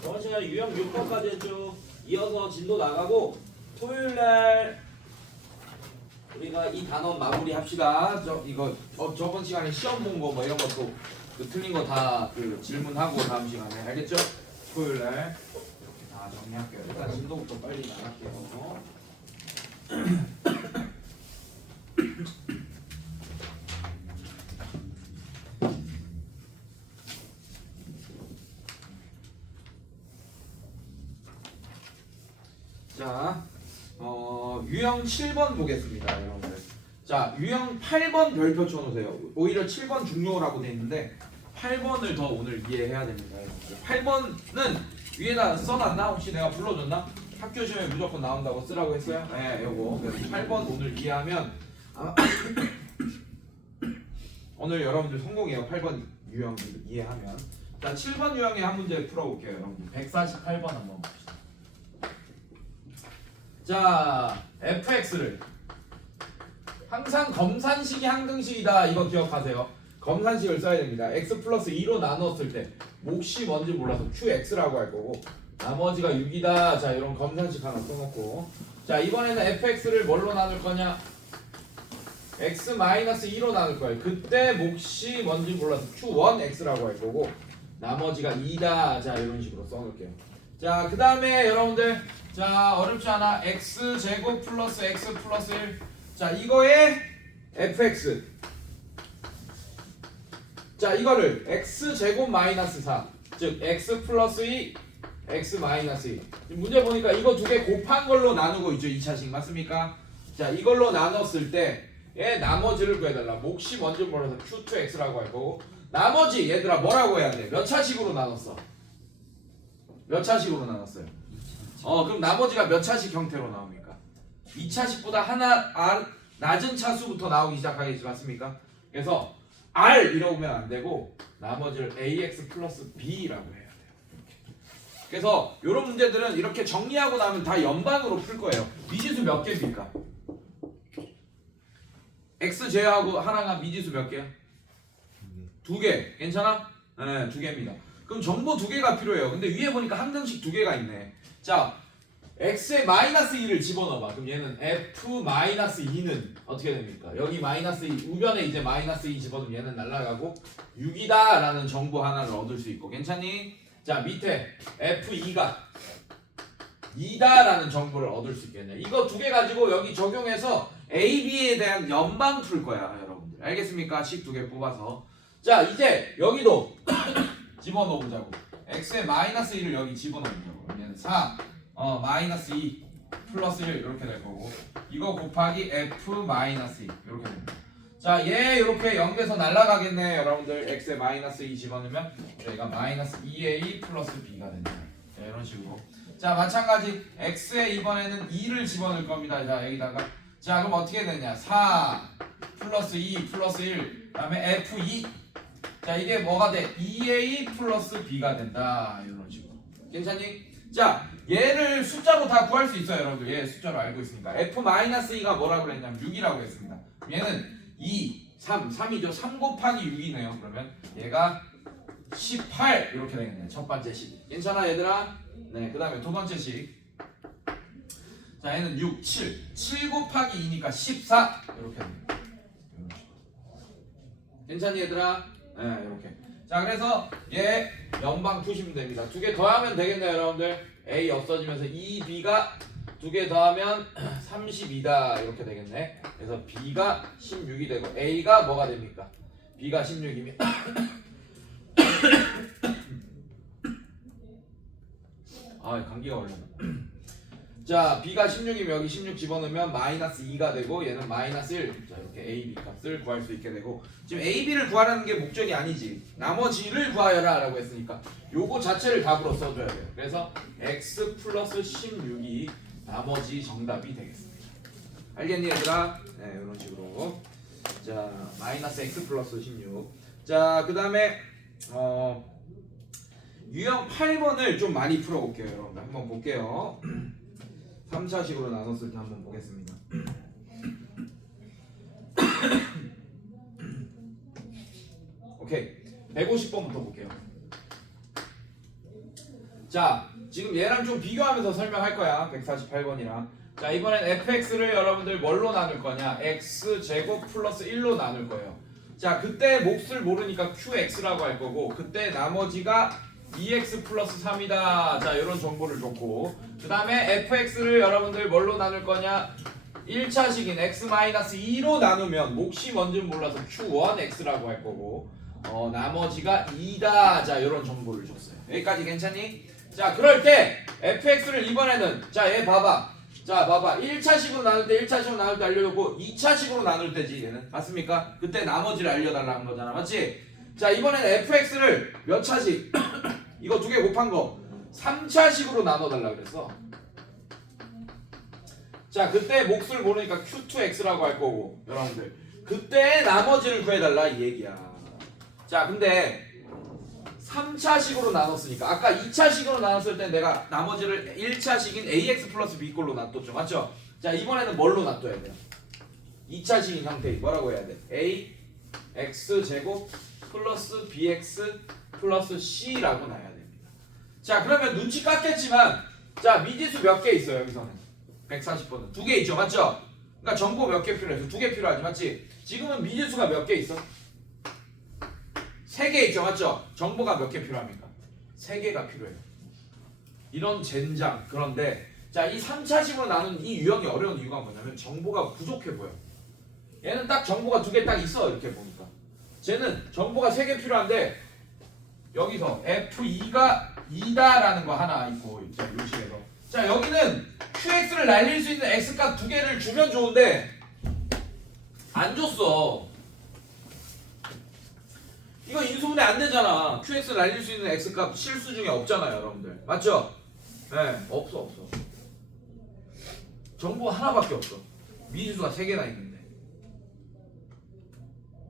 저번 시간에 유형 6번까지 했죠. 이어서 진도 나가고 토요일날 우리가 이 단원 마무리 합시다. 저번 시간에 시험 본 거 뭐 이런 것도 그 틀린 거 다 그 질문하고 다음 시간에 알겠죠? 토요일날 이렇게 다 정리할게요. 일단 진도부터 빨리 나갈게요. 자, 유형 7번 보겠습니다, 여러분들. 자, 유형 8번 별표 쳐놓으세요. 오히려 7번 중요라고 돼 있는데 8번을 더 오늘 이해해야 됩니다, 여러분들. 8번은 위에다 써놨나? 혹시 내가 불러줬나? 학교 시험에 무조건 나온다고 쓰라고 했어요? 네, 요거. 그래서 8번 오늘 이해하면 오늘 여러분들 성공해요. 8번 유형 이해하면. 자, 7번 유형의 한 문제 풀어볼게요, 여러분들. 148번 한번 봅시다. 자, fx를 항상 검산식이 항등식이다. 이거 기억하세요. 검산식을 써야 됩니다. x 플러스 2로 나눴을 때 몫이 뭔지 몰라서 qx라고 할 거고 나머지가 6이다. 자, 이런 검산식 하나 써놓고 자, 이번에는 fx를 뭘로 나눌 거냐? x-2로 나눌 거예요. 그때 몫이 뭔지 몰라서 q1x라고 할 거고 나머지가 2다. 자, 이런 식으로 써놓을게요. 자, 그 다음에 여러분들 자, 어렵지 않아. x제곱 플러스 x 플러스 1. 자, 이거의 fx. 자, 이거를 x제곱 마이너스 4. 즉 x 플러스 2, x 마이너스 2. 문제 보니까 이거 두 개 곱한 걸로 나누고 있죠. 2차식 맞습니까? 자, 이걸로 나눴을 때의 나머지를 구해달라. 몫이 뭔지 몰라서 q2x라고 할 거고 나머지 얘들아 뭐라고 해야 돼? 몇 차식으로 나눴어? 몇 차식으로 나눴어요? 그럼 나머지가 몇 차식 형태로 나옵니까? 2차식보다 하나 낮은 차수부터 나오기 시작하겠지 맞습니까? 그래서 R 이러면 안 되고 나머지를 AX 플러스 B라고 해야 돼요. 이렇게. 그래서 이런 문제들은 이렇게 정리하고 나면 다 연방으로 풀 거예요. 미지수 몇 개입니까? X 제외하고 하나가 미지수 몇 개야? 두 개. 괜찮아? 네, 두 개입니다. 그럼 정보 두 개가 필요해요. 근데 위에 보니까 항등식 두 개가 있네. 자, x에 마이너스 2를 집어넣어봐. 그럼 얘는 f-2는 어떻게 됩니까? 여기 마이너스 2, 우변에 이제 마이너스 2 집어넣으면 얘는 날아가고 6이다 라는 정보 하나를 얻을 수 있고 괜찮니? 자, 밑에 f2가 2다 라는 정보를 얻을 수 있겠네. 이거 두 개 가지고 여기 적용해서 a, b에 대한 연방 풀 거야 여러분들. 알겠습니까? 식 두 개 뽑아서. 자, 이제 여기도 집어넣어보자고. x에 마이너스 2를 여기 집어넣으려고. 얘는 4 마이너스 2 플러스 1 이렇게 될 거고 이거 곱하기 f 마이너스 2 이렇게 됩니다. 자, 얘 이렇게 0에서 날아가겠네 여러분들. x에 마이너스 2 집어넣으면 얘가 마이너스 2a 플러스 b가 된다. 자, 이런 식으로. 자, 마찬가지 x에 이번에는 2를 집어넣을 겁니다. 자, 여기다가 자, 그럼 어떻게 되냐? 4 플러스 2 플러스 1 그다음에 f2 자, 이게 뭐가 돼? 2a 플러스 b가 된다. 이런 식으로. 괜찮니? 자, 얘를 숫자로 다 구할 수 있어요, 여러분들. 얘 숫자로 알고 있으니까. f-2가 뭐라고 그랬냐면 6이라고 했습니다. 얘는 2, 3이죠. 3 곱하기 6이네요. 그러면 얘가 18 이렇게 되겠네요. 첫 번째 식. 괜찮아, 얘들아? 네, 그 다음에 두 번째 식. 자, 얘는 6, 7 곱하기 2니까 14 이렇게 됩니다. 괜찮니, 얘들아? 네, 이렇게. 자, 그래서 얘 연방 푸시면 됩니다. 두 개 더하면 되겠네요, 여러분들. A 없어지면서 2B가 두 개 더하면 32다 이렇게 되겠네. 그래서 B가 16이 되고 A가 뭐가 됩니까? B가 16이면 감기가 걸렸네. 자, B가 16이면 여기 16 집어넣으면 마이너스 2가 되고 얘는 마이너스 1. 자, 이렇게 A, B 값을 구할 수 있게 되고 지금 A, B를 구하라는 게 목적이 아니지. 나머지를 구하여라 라고 했으니까 요거 자체를 답으로 써줘야 돼요. 그래서 X 플러스 16이 나머지 정답이 되겠습니다. 알겠니 얘들아? 네, 이런 식으로. 자, 마이너스 X 플러스 16. 자, 그 다음에 유형 8번을 좀 많이 풀어볼게요. 여러분들 한번 볼게요. 3차식으로 나눴을 때 한번 보겠습니다. 오케이. 150번부터 볼게요. 자, 지금 얘랑 좀 비교하면서 설명할 거야. 148번이랑. 자, 이번엔 fx를 여러분들 뭘로 나눌 거냐? x제곱 플러스 1로 나눌 거예요. 자, 그때 몫을 모르니까 qx라고 할 거고, 그때 나머지가 2x 플러스 3이다. 자, 이런 정보를 줬고, 그 다음에 fx를 여러분들 뭘로 나눌 거냐? 1차식인 x-2로 나누면 몫이 뭔지 몰라서 q1x라고 할 거고, 나머지가 2다. 자, 이런 정보를 줬어요. 여기까지 괜찮니? 자, 그럴 때 fx를 이번에는, 자, 얘 봐봐. 자, 봐봐. 1차식으로 나눌 때 1차식으로 나눌 때 알려줬고 2차식으로 나눌 때지 얘는. 맞습니까? 그때 나머지를 알려달라는 거잖아. 맞지? 자, 이번에는 fx를 몇 차식? 이거 두 개 곱한 거 3차식으로 나눠달라 그랬어. 자, 그때 몫을 모르니까 q2x라고 할 거고 여러분들 그때 나머지를 구해달라 이 얘기야. 자, 근데 3차식으로 나눴으니까 아까 2차식으로 나눴을 때 내가 나머지를 1차식인 ax 플러스 b 꼴로 놔뒀죠. 맞죠? 자, 이번에는 뭘로 놔둬야 돼요? 2차식인 형태 뭐라고 해야 돼? a x 제곱 플러스 bx 플러스 c라고 놔야 됩니다. 자, 그러면 눈치 깠겠지만 자, 미지수 몇 개 있어요 여기서는? 140번은 두 개 있죠. 맞죠? 그러니까 정보 몇 개 필요해서 두 개 필요하지. 맞지? 지금은 미지수가 몇 개 있어? 3개 있죠. 맞죠? 정보가 몇 개 필요합니까? 3개가 필요해요. 이런 젠장. 그런데 자, 이 3차식으로 나눈 이 유형이 어려운 이유가 뭐냐면 정보가 부족해 보여. 얘는 딱 정보가 2개 딱 있어. 이렇게 보니까 쟤는 정보가 3개 필요한데 여기서 F2가 2다라는 거 하나 있고 자, 요 식에서 자, 여기는 QX를 날릴 수 있는 X값 2개를 주면 좋은데 안 줬어. 이거 인수분해 안 되잖아. QX 날릴 수 있는 X값 실수 중에 없잖아요, 여러분들. 맞죠? 네, 없어. 정보가 하나밖에 없어. 미지수가 3개나 있는데.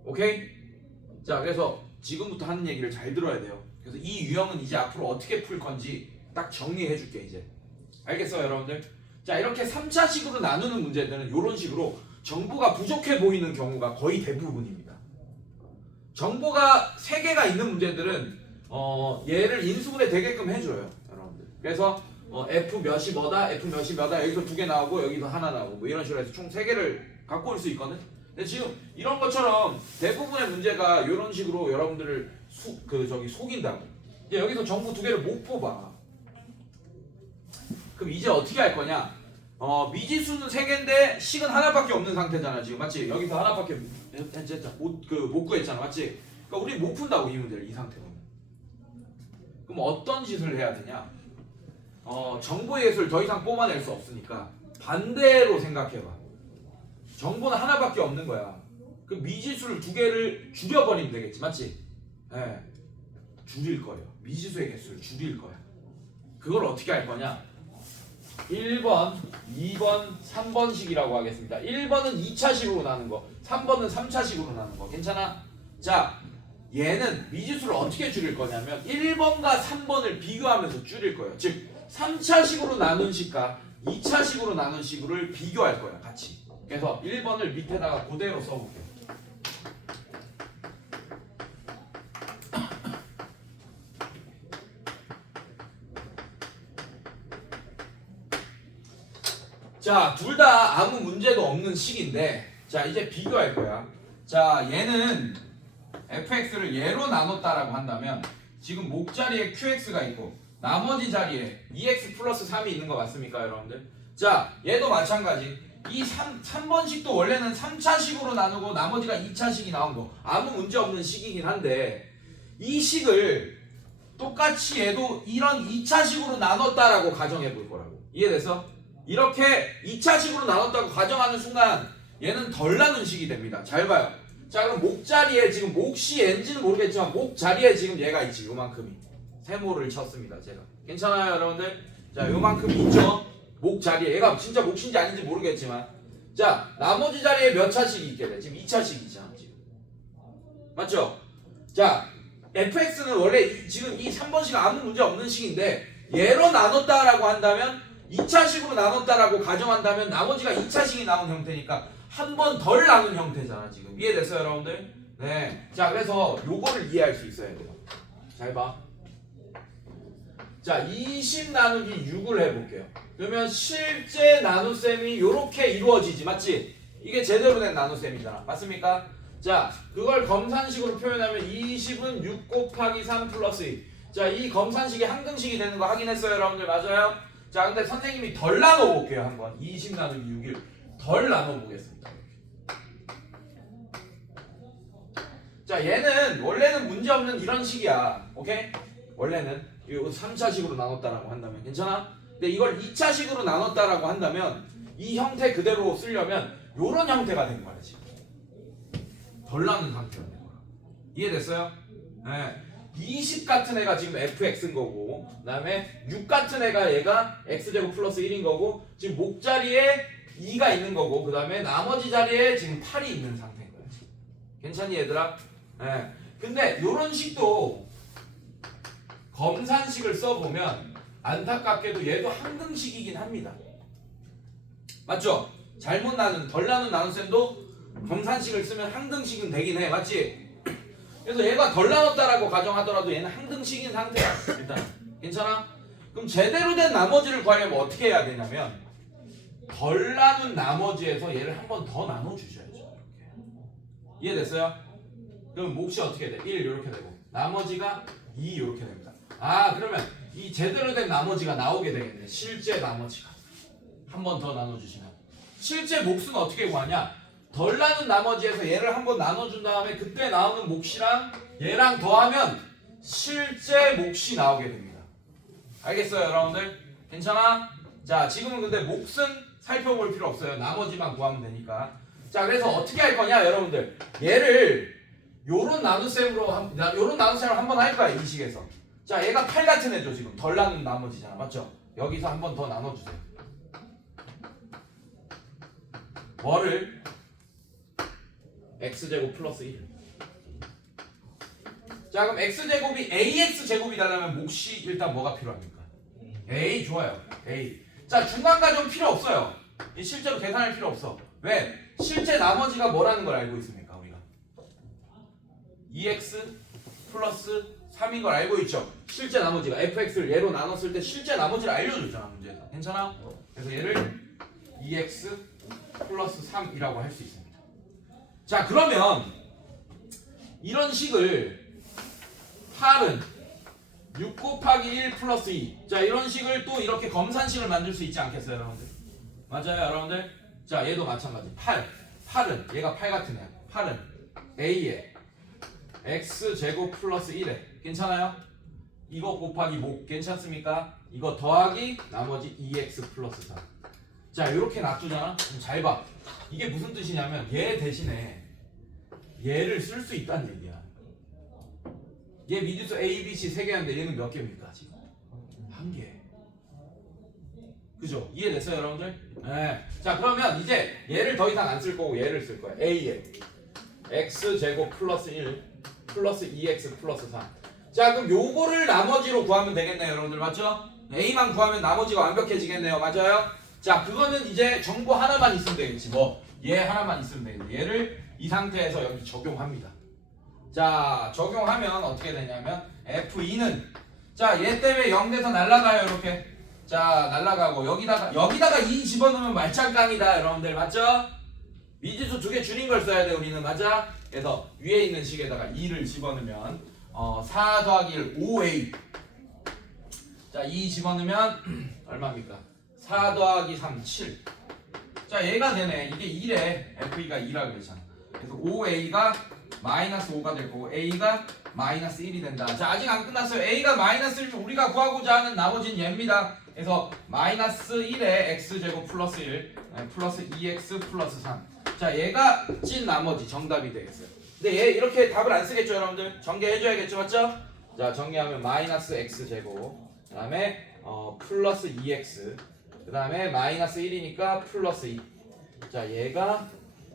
오케이? 자, 그래서 지금부터 하는 얘기를 잘 들어야 돼요. 그래서 이 유형은 이제 앞으로 어떻게 풀 건지 딱 정리해 줄게, 이제. 알겠어요, 여러분들? 자, 이렇게 3차식으로 나누는 문제들은 이런 식으로 정보가 부족해 보이는 경우가 거의 대부분입니다. 정보가 3개가 있는 문제들은 얘를 인수분해 되게끔 해줘요, 여러분들. 그래서 F 몇이 뭐다, F 몇이 뭐다, 여기서 2개 나오고 여기서 하나 나오고 뭐 이런 식으로 해서 총 3개를 갖고 올 수 있거든. 근데 지금 이런 것처럼 대부분의 문제가 이런 식으로 여러분들을 속인다고. 이제 여기서 정보 2개를 못 뽑아. 그럼 이제 어떻게 할 거냐? 미지수는 3개인데 식은 하나밖에 없는 상태잖아 지금. 맞지? 여기서 하나밖에 못 구했잖아. 맞지? 그러니까 우리 못 푼다고 이 문제를 이 상태로는. 그럼 어떤 짓을 해야 되냐? 정보의 예수를 더 이상 뽑아낼 수 없으니까 반대로 생각해봐. 정보는 하나밖에 없는 거야. 그 미지수를 2개를 줄여버리면 되겠지. 맞지? 네. 줄일 거예요. 미지수의 개수를 줄일 거야. 그걸 어떻게 할 거냐? 1번, 2번, 3번식이라고 하겠습니다. 1번은 2차식으로 나눈 거, 3번은 3차식으로 나눈 거. 괜찮아? 자, 얘는 미지수를 어떻게 줄일 거냐면 1번과 3번을 비교하면서 줄일 거예요. 즉 3차식으로 나눈 식과 2차식으로 나눈 식을 비교할 거야, 같이. 그래서 1번을 밑에다가 그대로 써볼게요. 자, 둘 다 아무 문제도 없는 식인데 자, 이제 비교할 거야. 자, 얘는 fx를 얘로 나눴다라고 한다면 지금 목 자리에 qx가 있고 나머지 자리에 2x 플러스 3이 있는 거 맞습니까, 여러분들? 자, 얘도 마찬가지. 이 3번식도 원래는 3차식으로 나누고 나머지가 2차식이 나온 거 아무 문제 없는 식이긴 한데 이 식을 똑같이 얘도 이런 2차식으로 나눴다라고 가정해 볼 거라고. 이해돼서? 이렇게 2차식으로 나눴다고 가정하는 순간 얘는 덜 나눈 식이 됩니다. 잘 봐요. 자, 그럼 목 자리에 지금 몫이 n지는 모르겠지만 목 자리에 지금 얘가 있지. 요만큼이. 세모를 쳤습니다. 제가. 괜찮아요, 여러분들? 자, 요만큼이 있죠. 목 자리에. 얘가 진짜 몫인지 아닌지 모르겠지만. 자, 나머지 자리에 몇 차식이 있게 돼? 지금 2차식이잖아. 지금. 맞죠? 자, fx는 원래 지금 이 3번식 아무 문제 없는 식인데 얘로 나눴다라고 한다면 2차식으로 나눴다라고 가정한다면 나머지가 2차식이 나온 형태니까 한 번 덜 나눈 형태잖아 지금. 이해됐어요 여러분들? 네. 자 그래서 요거를 이해할 수 있어야 돼요. 잘 봐. 자 20 나누기 6을 해볼게요. 그러면 실제 나눗셈이 요렇게 이루어지지 맞지? 이게 제대로 된 나눗셈이잖아. 맞습니까? 자 그걸 검산식으로 표현하면 20은 6 곱하기 3 플러스 2. 자 이 검산식이 항등식이 되는 거 확인했어요 여러분들? 맞아요? 자 근데 선생님이 덜 나눠볼게요 한번. 20 나누기 6을 덜 나눠보겠습니다. 자 얘는 원래는 문제없는 이런 식이야. 오케이? 원래는 이 3차식으로 나눴다라고 한다면 괜찮아? 근데 이걸 2차식으로 나눴다라고 한다면 이 형태 그대로 쓰려면 요런 형태가 되는 거야 지금. 덜 나눈 상태가 되는 거야. 이해됐어요? 네. 20 같은 애가 지금 fx인 거고 그 다음에 6 같은 애가 얘가 x제곱 플러스 1인 거고 지금 목자리에 2가 있는 거고 그 다음에 나머지 자리에 지금 8이 있는 상태인 거야. 괜찮니 얘들아? 네. 근데 요런 식도 검산식을 써보면 안타깝게도 얘도 항등식이긴 합니다. 맞죠? 잘못 나눈 덜 나눈 나눗셈도 검산식을 쓰면 항등식은 되긴 해. 맞지? 그래서 얘가 덜 나눴다라고 가정하더라도 얘는 항등식인 상태야. 일단 괜찮아? 그럼 제대로 된 나머지를 구하려면 어떻게 해야 되냐면 덜 나눈 나머지에서 얘를 한 번 더 나눠주셔야죠. 이해됐어요? 그럼 몫이 어떻게 돼? 1 이렇게 되고 나머지가 2 이렇게 됩니다. 아 그러면 이 제대로 된 나머지가 나오게 되겠네. 실제 나머지가 한 번 더 나눠주시면 실제 몫은 어떻게 구하냐? 덜 나눈 나머지에서 얘를 한 번 나눠준 다음에 그때 나오는 몫이랑 얘랑 더하면 실제 몫이 나오게 됩니다. 알겠어요 여러분들? 괜찮아? 자 지금은 근데 몫은 살펴볼 필요 없어요. 나머지만 구하면 되니까. 자 그래서 어떻게 할 거냐 여러분들? 얘를 요런 나눗셈으로 요런 나눗셈을 한번 할 거야 이 식에서. 자 얘가 8 같은 애죠 지금. 덜 나눈 나머지잖아. 맞죠? 여기서 한 번 더 나눠주세요. 뭐를? x제곱 플러스 1. 자 그럼 x제곱이 ax제곱이 되려면 몫이 일단 뭐가 필요합니까? a. 좋아요. a. 자 중간가정 필요 없어요. 실제로 계산할 필요 없어. 왜? 실제 나머지가 뭐라는 걸 알고 있습니까 우리가? 2x 플러스 3인 걸 알고 있죠? 실제 나머지가 fx를 얘로 나눴을 때 실제 나머지를 알려줬잖아 문제에서. 괜찮아? 그래서 얘를 2x 플러스 3이라고 할 수 있습니다. 자 그러면 이런 식을 8은 6 곱하기 1 플러스 2. 자 이런 식을 또 이렇게 검산식을 만들 수 있지 않겠어요 여러분들? 맞아요 여러분들? 자 얘도 마찬가지. 8은 얘가 8 같은 애야. 8은 a에 x제곱 플러스 1에 괜찮아요? 이거 곱하기 목 괜찮습니까? 이거 더하기 나머지 2x 플러스 3. 자 이렇게 놔두잖아? 그럼 잘 봐. 이게 무슨 뜻이냐면 얘 대신에 얘를 쓸 수 있다는 얘기야. 얘 미지수 A, B, C 3개였는데 얘는 몇 개입니까 지금? 1개. 그죠? 이해됐어요 여러분들? 네. 자 그러면 이제 얘를 더 이상 안 쓸 거고 얘를 쓸 거야. A에 x제곱 플러스 1 플러스 2x 플러스 3. 자 그럼 요거를 나머지로 구하면 되겠네요 여러분들. 맞죠? A만 구하면 나머지가 완벽해지겠네요. 맞아요? 자 그거는 이제 정보 하나만 있으면 되겠지. 뭐 얘 하나만 있으면 되겠네. 얘를 이 상태에서 여기 적용합니다. 자 적용하면 어떻게 되냐면 F2는 자 얘 때문에 0돼서 날아가요 이렇게. 자 날아가고 여기다가 2 집어넣으면 말짱깡이다 여러분들. 맞죠? 미지수 2개 줄인 걸 써야 돼 우리는. 맞아? 그래서 위에 있는 식에다가 2를 집어넣으면 4 더하기 1 5a. 자 2 집어넣으면 얼마입니까? 4 더하기 3 7. 자 얘가 되네. 이게 2래. F2가 2라고 그랬잖아. 그래서 5a가 마이너스 5가 될 거고 a가 마이너스 1이 된다. 자 아직 안 끝났어요. a가 마이너스 1이 우리가 구하고자 하는 나머지는 얘입니다. 그래서 마이너스 1에 x제곱 플러스 1 플러스 2x 플러스 3. 자 얘가 찐 나머지 정답이 되겠어요. 근데 얘 이렇게 답을 안 쓰겠죠 여러분들? 정리해줘야겠죠. 맞죠? 자 정리하면 마이너스 x제곱 그 다음에 플러스 2x 그 다음에 마이너스 1이니까 플러스 2. 자 얘가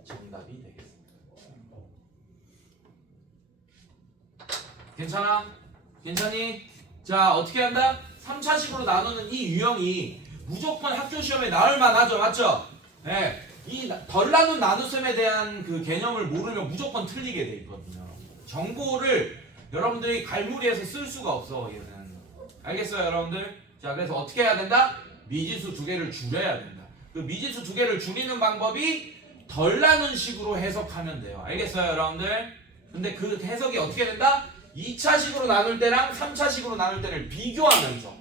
정답이 되겠습니다. 괜찮아? 괜찮니? 자, 어떻게 한다? 3차식으로 나누는 이 유형이 무조건 학교 시험에 나올 만하죠, 맞죠? 네. 이 덜 나눈 나눗셈에 대한 그 개념을 모르면 무조건 틀리게 돼 있거든요. 정보를 여러분들이 갈무리해서 쓸 수가 없어, 얘는. 알겠어요, 여러분들? 자, 그래서 어떻게 해야 된다? 미지수 두 개를 줄여야 된다. 그 미지수 두 개를 줄이는 방법이 덜 나눈 식으로 해석하면 돼요. 알겠어요, 여러분들? 근데 그 해석이 어떻게 된다? 2차식으로 나눌 때랑 3차식으로 나눌 때를 비교하면서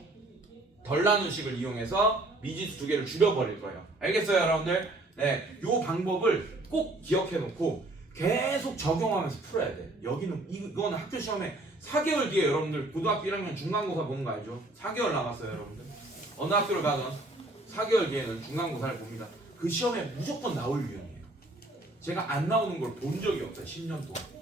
덜 나눈 식을 이용해서 미지수 두 개를 줄여버릴 거예요. 알겠어요, 여러분들? 네, 요 방법을 꼭 기억해 놓고 계속 적용하면서 풀어야 돼. 여기는 이거는 학교 시험에 4개월 뒤에 여러분들 고등학교 1학년 중간고사 보는 거 알죠? 4개월 남았어요, 여러분들. 어느 학교를 가든 4개월 뒤에는 중간고사를 봅니다. 그 시험에 무조건 나올 유형이에요. 제가 안 나오는 걸 본 적이 없어요, 10년 동안.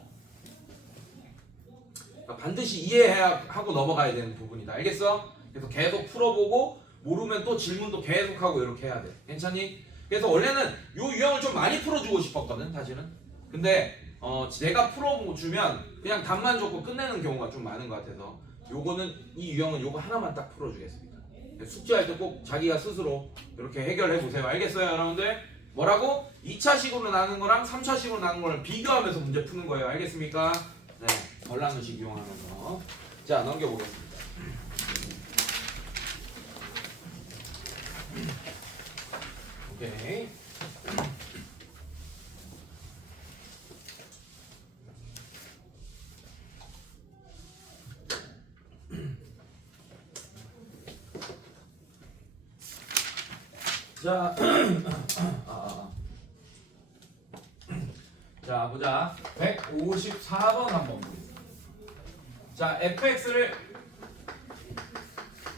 그러니까 반드시 이해해야 하고 넘어가야 되는 부분이다. 알겠어? 그래서 계속 풀어보고 모르면 또 질문도 계속하고 이렇게 해야 돼. 괜찮니? 그래서 원래는 요 유형을 좀 많이 풀어주고 싶었거든, 사실은. 근데 내가 풀어주면 그냥 답만 줬고 끝내는 경우가 좀 많은 것 같아서 요거는 이 유형은 요거 하나만 딱 풀어주겠습니다. 숙제할 때 꼭 자기가 스스로 이렇게 해결해 보세요. 알겠어요, 여러분들? 뭐라고? 2차식으로 나눈 거랑 3차식으로 나눈 거랑 비교하면서 문제 푸는 거예요. 알겠습니까? 네, 덜 나눈식 이용하면서. 자, 넘겨보겠습니다. 오케이. 자, 자 보자. 154번 한번 보겠습니다. 자, fx를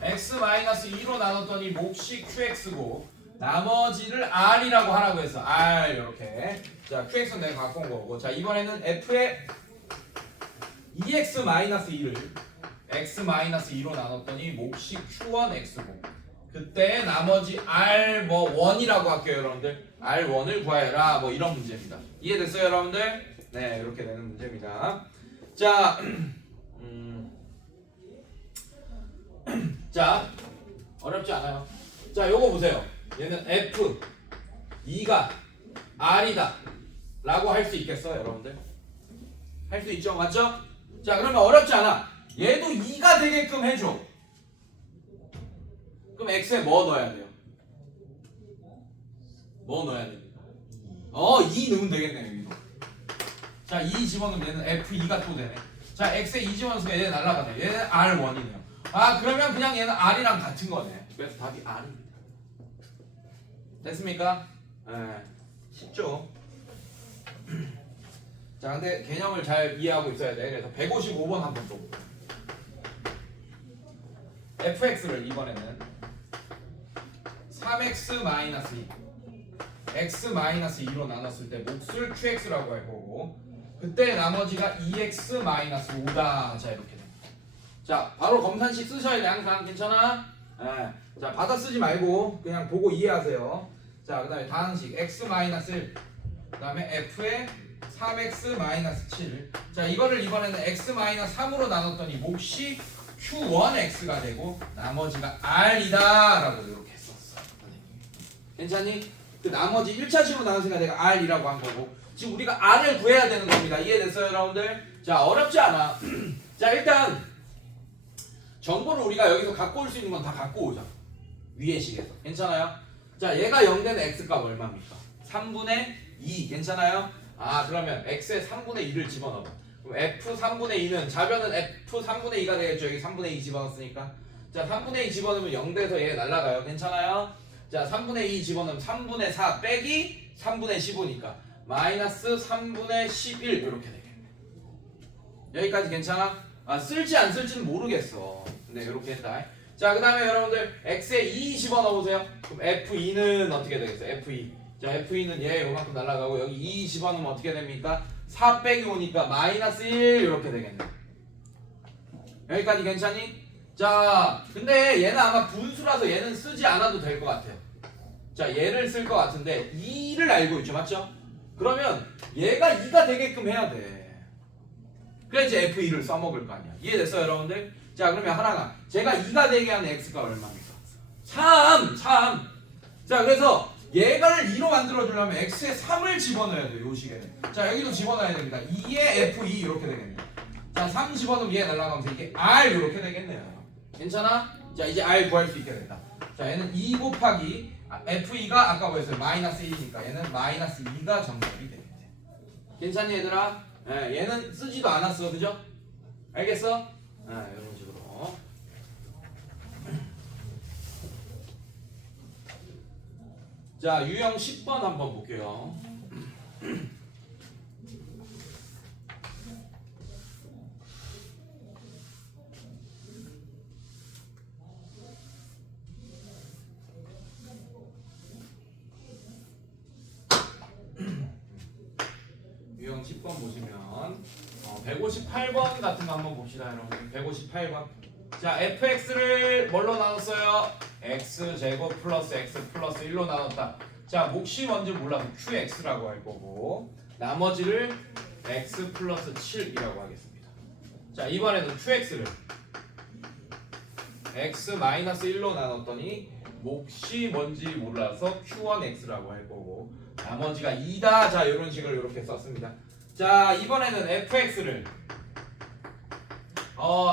x-2로 나눴더니 몫이 qx고 나머지를 r이라고 하라고 했어. r 이렇게. 자, qx는 내가 갖고 온 거고. 자, 이번에는 f의 2x-2를 x-2로 나눴더니 몫이 q1 x고 그때 나머지 R1이라고 할게요, 여러분들. R1을 구하여라. 뭐 이런 문제입니다. 이해됐어요, 여러분들? 네, 이렇게 되는 문제입니다. 자, 자, 어렵지 않아요. 자, 요거 보세요. 얘는 F 2가 R이다 라고 할 수 있겠어요, 여러분들? 할 수 있죠, 맞죠? 자, 그러면 어렵지 않아. 얘도 2가 되게끔 해줘. 그럼 x에 뭐 넣어야 돼요? 뭐 넣어야 됩니까? 2 넣으면 되겠네요, 여기도. 자, 2 집어넣으면 얘는 f2가 또 되네. 자, x에 2 집어넣으면 얘는 날라가네. 얘는 r1이네요. 아, 그러면 그냥 얘는 r이랑 같은 거네. 그래서 답이 r입니다. 됐습니까? 네, 쉽죠? 자, 근데 개념을 잘 이해하고 있어야 돼. 그래서 155번 한번 또 fx를 이번에는 3x-2 x-2로 나눴을 때 몫을 qx라고 할 거고 그때 나머지가 2x-5다. 자, 이렇게 됩니다. 자, 바로 검산식 쓰셔야 돼. 항상. 괜찮아? 네. 자, 받아 쓰지 말고 그냥 보고 이해하세요. 자, 그 다음에 다항식 x-1 그 다음에 f의 3x-7 자, 이거를 이번에는 x-3으로 나눴더니 몫이 q1x가 되고 나머지가 r이다 라고 이렇게 썼어. 괜찮니? 그 나머지 1차식으로 나눴으니까 내가 r이라고 한 거고 지금 우리가 r을 구해야 되는 겁니다. 이해됐어요, 여러분들? 자, 어렵지 않아. 자, 일단 정보를 우리가 여기서 갖고 올 수 있는 건 다 갖고 오자. 위의 식에서. 괜찮아요? 자, 얘가 0 되는 x값 얼마입니까? 3분의 2. 괜찮아요? 아, 그러면 x에 3분의 2를 집어넣어. 그럼 f 3분의 2는 좌변은 f 3분의 2가 되겠죠. 여기 3분의 2 집어넣었으니까. 자, 3분의 2 집어넣으면 0 돼서 얘 날라가요. 괜찮아요? 자, 3분의 2 집어넣으면 3분의 4 빼기 3분의 15니까 마이너스 3분의 11 이렇게 되겠네. 여기까지 괜찮아? 아, 쓸지 안 쓸지는 모르겠어. 근데 이렇게 했다. 자, 그 다음에 여러분들 x에 2 집어넣어보세요. 그럼 f2는 어떻게 되겠어요? f2. 자, f2는 얘 요만큼 날라가고 여기 2 집어넣으면 어떻게 됩니까? 4 빼기 5니까 마이너스 1 이렇게 되겠네. 여기까지 괜찮니? 자, 근데 얘는 아마 분수라서 얘는 쓰지 않아도 될 것 같아요. 자, 얘를 쓸 것 같은데 2를 알고 있죠, 맞죠? 그러면 얘가 2가 되게끔 해야 돼. 그래 이제 F2를 써먹을 거 아니야. 이해됐어요 여러분들? 자 그러면 하나가 제가 2가 되게 하는 x가 얼마입니까? 3! 자 그래서 얘를 2로 만들어주려면 x에 3을 집어넣어야 돼요. 요 식에는. 자 여기도 집어넣어야 됩니다. 2에 F2 이렇게 되겠네요. 자 3 집어넣으면 얘 날라가면서 이게 R 이렇게 되겠네요. 괜찮아? 자 이제 R 구할 수 있게 된다. 자 얘는 2 곱하기 F2가 아까 뭐였어요? 마이너스 1이니까 얘는 마이너스 2가 정답이 되겠네. 괜찮니 얘들아? 얘는 쓰지도 않았어 그죠? 알겠어? 이런 식으로. 자 유형 10번 한번 볼게요. 유형 10번 보시면 158번 같은 거 한번 봅시다 여러분. 158번. 자 fx를 뭘로 나눴어요? x제곱 플러스 x 플러스 1로 나눴다. 자 몫이 뭔지 몰라서 qx라고 할 거고 나머지를 x 플러스 7이라고 하겠습니다. 자 이번에는 qx를 x 마이너스 1로 나눴더니 몫이 뭔지 몰라서 q1x라고 할 거고 나머지가 2다. 자 이런 식으로 이렇게 썼습니다. 자 이번에는 fx를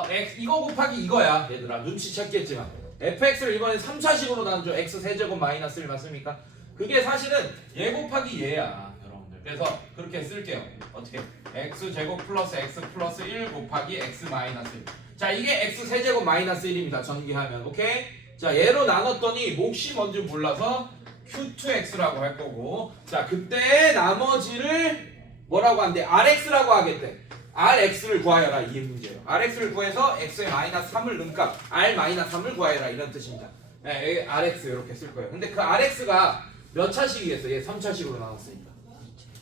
x 이거 곱하기 이거야 얘들아. 눈치챘겠지만 fx를 이번엔 3차식으로 나누죠. x 세제곱 마이너스 1 맞습니까? 그게 사실은 얘 곱하기 얘야 여러분들. 그래서 그렇게 쓸게요. 어떻게? x 제곱 플러스 x 플러스 1 곱하기 x 마이너스 1. 자 이게 x 세제곱 마이너스 1입니다. 전기하면. 오케이? 자 얘로 나눴더니 몫이 뭔지 몰라서 q2x라고 할 거고 자 그때 나머지를 뭐라고 한대? rx라고 하겠대. rx를 구하여라 이 문제예요. rx를 구해서 x에 마이너스 3을 넣은 값 r 마이너스 3을 구하여라 이런 뜻입니다. 네, rx 이렇게 쓸 거예요. 근데 그 rx가 몇 차식이겠어? 얘 3차식으로 나눴으니까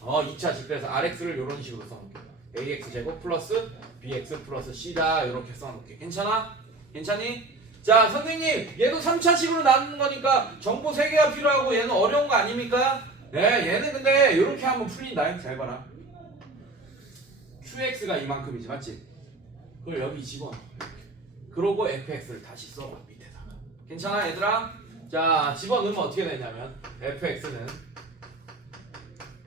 2차식. 그래서 rx를 이런 식으로 써놓을게요. ax 제곱 플러스 bx 플러스 c다 이렇게 써놓을게. 괜찮아? 괜찮니? 자 선생님 얘도 3차식으로 나누는 거니까 정보 3개가 필요하고 얘는 어려운 거 아닙니까? 네 얘는 근데 이렇게 한번 풀린다. 잘 봐라. qx가 이만큼이지 맞지? 그걸 여기 집어넣어. 그러고 fx를 다시 써봐 밑에다가. 괜찮아 얘들아? 자 집어넣으면 어떻게 되냐면 fx는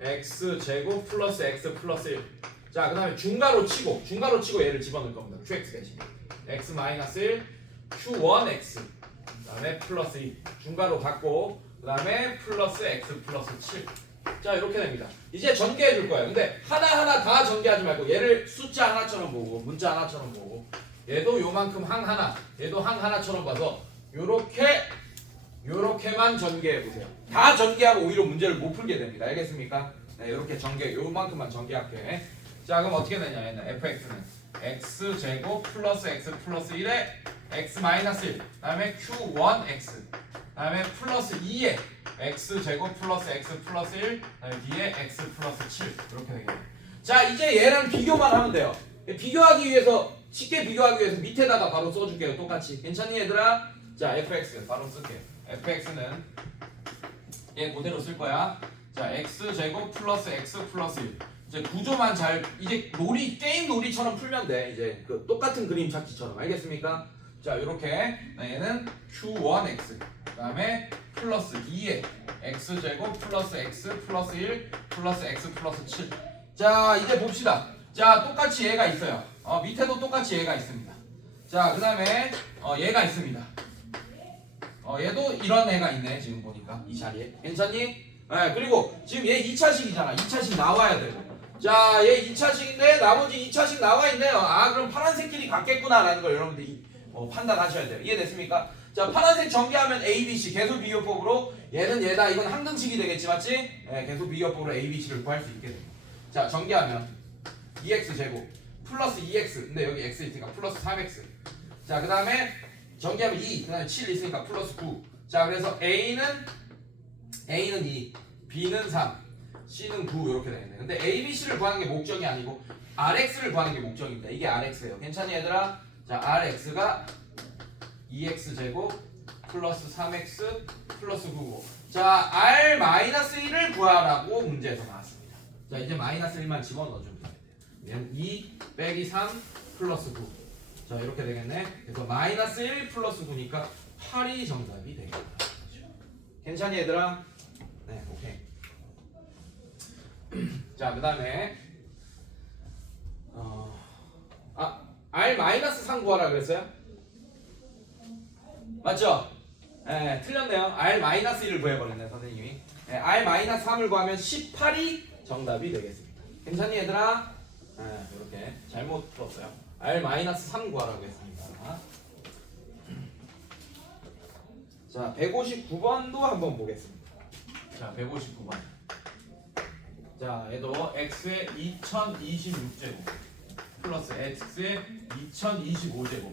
x제곱 플러스 x 플러스 1. 자 그 다음에 중괄호 치고 얘를 집어넣을 겁니다. qx 대신 x 마이너스 1 q1x 그 다음에 플러스 2 중괄호 갖고 그 다음에 플러스 x 플러스 7. 자 이렇게 됩니다. 이제 전개해 줄 거예요. 근데 하나하나 다 전개하지 말고 얘를 숫자 하나처럼 보고 문자 하나처럼 보고 얘도 요만큼 항 하나 얘도 항 하나처럼 봐서 요렇게만 전개해 보세요. 다 전개하고 오히려 문제를 못 풀게 됩니다. 알겠습니까? 네, 요렇게 요만큼만 전개할게. 자 그럼 어떻게 되냐 얘는 fx는 x제곱 플러스 x 플러스 1에 x 마이너스 1 다음에 q1x 다음에 플러스 2에 x제곱 플러스 x 플러스 1 다음에 뒤에 x 플러스 7 이렇게 되겠네요. 자 이제 얘랑 비교만 하면 돼요. 비교하기 위해서 쉽게 비교하기 위해서 밑에다가 바로 써줄게요. 똑같이. 괜찮니 얘들아? 자 fx 바로 쓸게요. fx는 얘 그대로 쓸 거야. 자 x제곱 플러스 x 플러스 1 이제 구조만 잘 이제 게임 놀이처럼 풀면 돼. 이제 그 똑같은 그림 찾기처럼. 알겠습니까? 자 이렇게 얘는 q1x 그 다음에 플러스 2에 x제곱 플러스 x 플러스 1 플러스 x 플러스 7. 자 이제 봅시다. 자 똑같이 얘가 있어요. 밑에도 똑같이 얘가 있습니다. 자 그 다음에 얘가 있습니다. 얘도 이런 애가 있네. 지금 보니까 이 자리에. 괜찮니? 네, 그리고 지금 얘 2차식이잖아. 2차식 나와야 되고. 자 얘 2차식인데 나머지 2차식 나와 있네요. 그럼 파란색끼리 같겠구나 라는 걸 여러분들이 판단하셔야 돼요. 이해됐습니까? 자 파란색 전개하면 A, B, C 계속 비교법으로 얘는 얘다. 이건 항등식이 되겠지 맞지? 네, 계속 비교법으로 A, B, C를 구할 수 있게 됩니다. 자 전개하면 2x 제곱 플러스 2x 근데 여기 x 있으니까 플러스 3x. 자 그 다음에 전개하면 2 그 다음에 7 있으니까 플러스 9. 자 그래서 A는 2 B는 3 C는 9 이렇게 되겠네. 근데 A, B, C를 구하는 게 목적이 아니고 RX를 구하는 게 목적입니다. 이게 RX예요. 괜찮니 얘들아? 자 RX가 2x 제곱 플러스 3x 플러스 9고 자 R 마이너스 1을 구하라고 문제에서 나왔습니다. 자 이제 마이너스 1만 집어넣어주면 돼요. 얘는 2 빼기 3 플러스 9. 자 이렇게 되겠네. 그래서 마이너스 1 플러스 9니까 8이 정답이 되겠다. 괜찮니 얘들아? 네, 오케이. 자, 그 다음에 R-3 구하라 그랬어요? 맞죠? 네, 틀렸네요. R-1을 구해버렸네 선생님이. 네, R-3을 구하면 18이 정답이 되겠습니다. 괜찮니 얘들아? 네, 이렇게 잘못 풀었어요. R-3 구하라고 했습니다. 자, 159번도 한번 보겠습니다. 자, 159번. 자, 얘도 x의 2026제곱 플러스 x의 2025제곱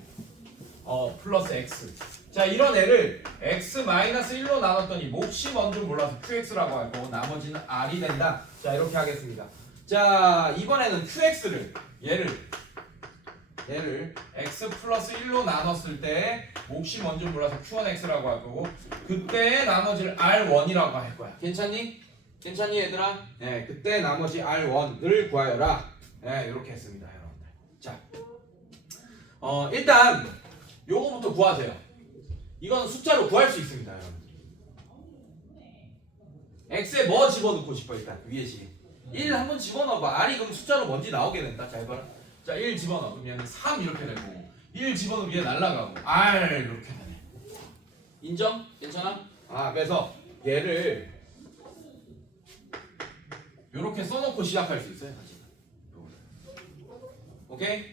플러스 x. 자, 이런 애를 x-1로 나눴더니 몫이 뭔지 몰라서 qx라고 하고 나머지는 r이 된다. 자, 이렇게 하겠습니다. 자, 이번에는 qx를 얘를 x 플러스 1로 나눴을 때 몫이 뭔지 몰라서 q1x라고 할 거고 그때 나머지를 r1이라고 할 거야. 괜찮니? 괜찮니 얘들아? 네, 그때 나머지 R1을 구하여라. 네, 이렇게 했습니다, 여러분들. 자, 일단 요거부터 구하세요. 이건 숫자로 구할 수 있습니다, 여러분들. X에 뭐 집어넣고 싶어 일단 위에 식. 1 한번 집어넣어봐. R이 그럼 숫자로 뭔지 나오게 된다. 잘 봐라. 자, 1 집어넣어. 그러면 3 이렇게 될 거고 1 집어넣으면 얘 날라가고 R 이렇게 되네. 인정? 괜찮아? 그래서 얘를 요렇게 써놓고 시작할 수 있어요, 사실. 오케이?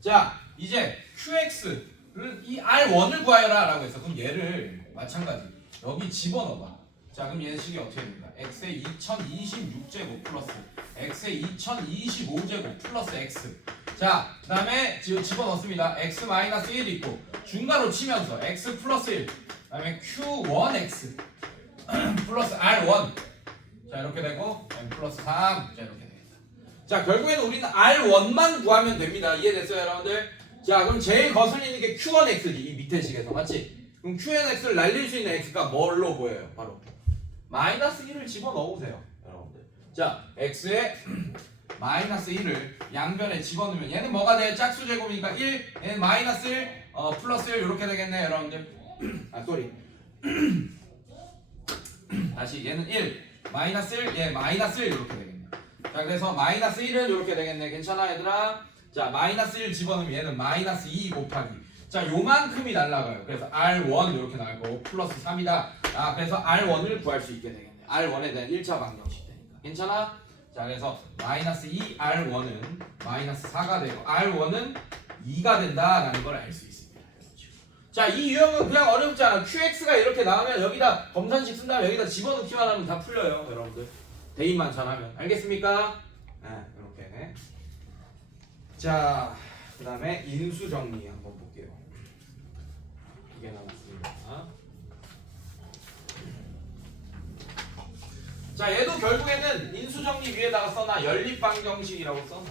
자, 이제 QX를 이 R1을 구하여라 라고 했어. 그럼 얘를 마찬가지 여기 집어넣어봐. 자, 그럼 얘는 식이 어떻게 됩니까? X의 2026제곱 플러스 X의 2025제곱 플러스 X. 자, 그 다음에 지금 집어넣습니다. X-1 있고 중괄호 치면서 X 플러스 1 그 다음에 Q1X 플러스 R1. 자, 이렇게 되고 M 플러스 3. 자, 이렇게 되겠다. 자, 결국에는 우리는 R1만 구하면 됩니다. 이해됐어요, 여러분들? 자, 그럼 제일 거슬리는 게 Q1X지. 이 밑에 식에서. 맞지? 그럼 Q1X를 날릴 수 있는 X가 뭘로 보여요? 바로 마이너스 1을 집어넣으세요, 여러분들. 자, X에 마이너스 1을 양변에 집어넣으면 얘는 뭐가 돼? 짝수 제곱이니까 1, 얘는 마이너스 1, 플러스 1 이렇게 되겠네, 여러분들. 쏘리. 다시 얘는 1, 마이너스 1, 얘 마이너스 1 이렇게 되겠네. 자, 그래서 마이너스 1은 이렇게 되겠네. 괜찮아, 얘들아? 자, 마이너스 1 집어넣으면 얘는 마이너스 2 곱하기. 자, 요만큼이 날라가요. 그래서 R1 이렇게 나올 거고 플러스 3이다. 그래서 R1을 구할 수 있게 되겠네. R1에 대한 1차 방정식 되니까. 괜찮아? 자, 그래서 마이너스 2 R1은 마이너스 4가 되고 R1은 2가 된다라는 걸 알 수 있습니다. 자, 이 유형은 그냥 어렵지 않아. QX가 이렇게 나오면 여기다 검산식 쓴 다음에 여기다 집어넣기만 하면 다 풀려요, 여러분들. 대입만 잘하면. 알겠습니까? 네, 이렇게. 자, 그 다음에 인수 정리 한번 볼게요. 2개 남았습니다. 자, 얘도 결국에는 인수 정리 위에다가 써놔. 연립 방정식이라고 써놔.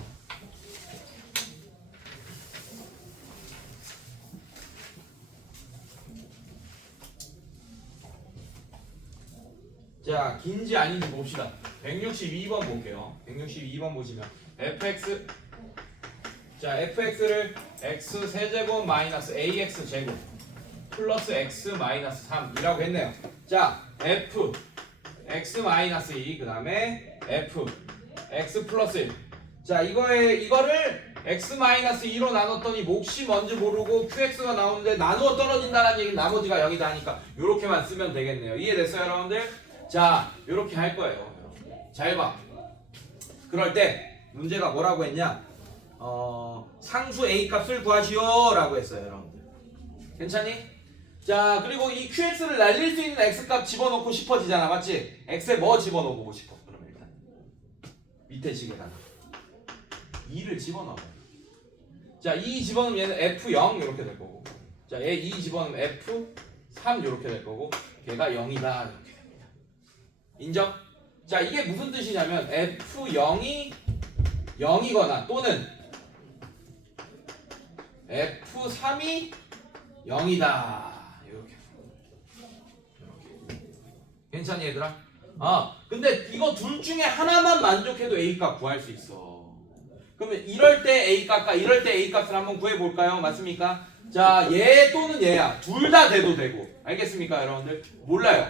자, 긴지 아닌지 봅시다. 162번 볼게요. 162번 보시면 fx. 자, fx를 x 세제곱 마이너스 ax 제곱 플러스 x 마이너스 3이라고 했네요. 자, f x 마이너스 2 그 다음에 f x 플러스 1. 자, 이거를 x 마이너스 2로 나눴더니 몫이 뭔지 모르고 qx가 나오는데 나누어 떨어진다는 얘기는 나머지가 0이다 하니까 요렇게만 쓰면 되겠네요. 이해됐어요, 여러분들? 자, 요렇게 할 거예요. 잘 봐. 그럴 때 문제가 뭐라고 했냐? 상수 a 값을 구하시오 라고 했어요, 여러분들. 괜찮니? 자, 그리고 이 qx를 날릴 수 있는 x값 집어넣고 싶어지잖아, 맞지? x에 뭐 집어넣어보고 싶어? 그러면 일단 밑에 식에다가 2를 집어넣어. 자, 2 집어넣으면 얘는 f0 이렇게 될 거고, 자, 얘 2 집어넣으면 f3 이렇게 될 거고, 걔가 0이다 이렇게 됩니다. 인정? 자, 이게 무슨 뜻이냐면 f0이 0이거나 또는 f3이 0이다. 이렇게. 괜찮니, 얘들아? 근데 이거 둘 중에 하나만 만족해도 A 값 구할 수 있어. 그러면 이럴 때 A 값과 이럴 때 A 값을 한번 구해볼까요? 맞습니까? 자, 얘 또는 얘야. 둘 다 돼도 되고. 알겠습니까, 여러분들? 몰라요.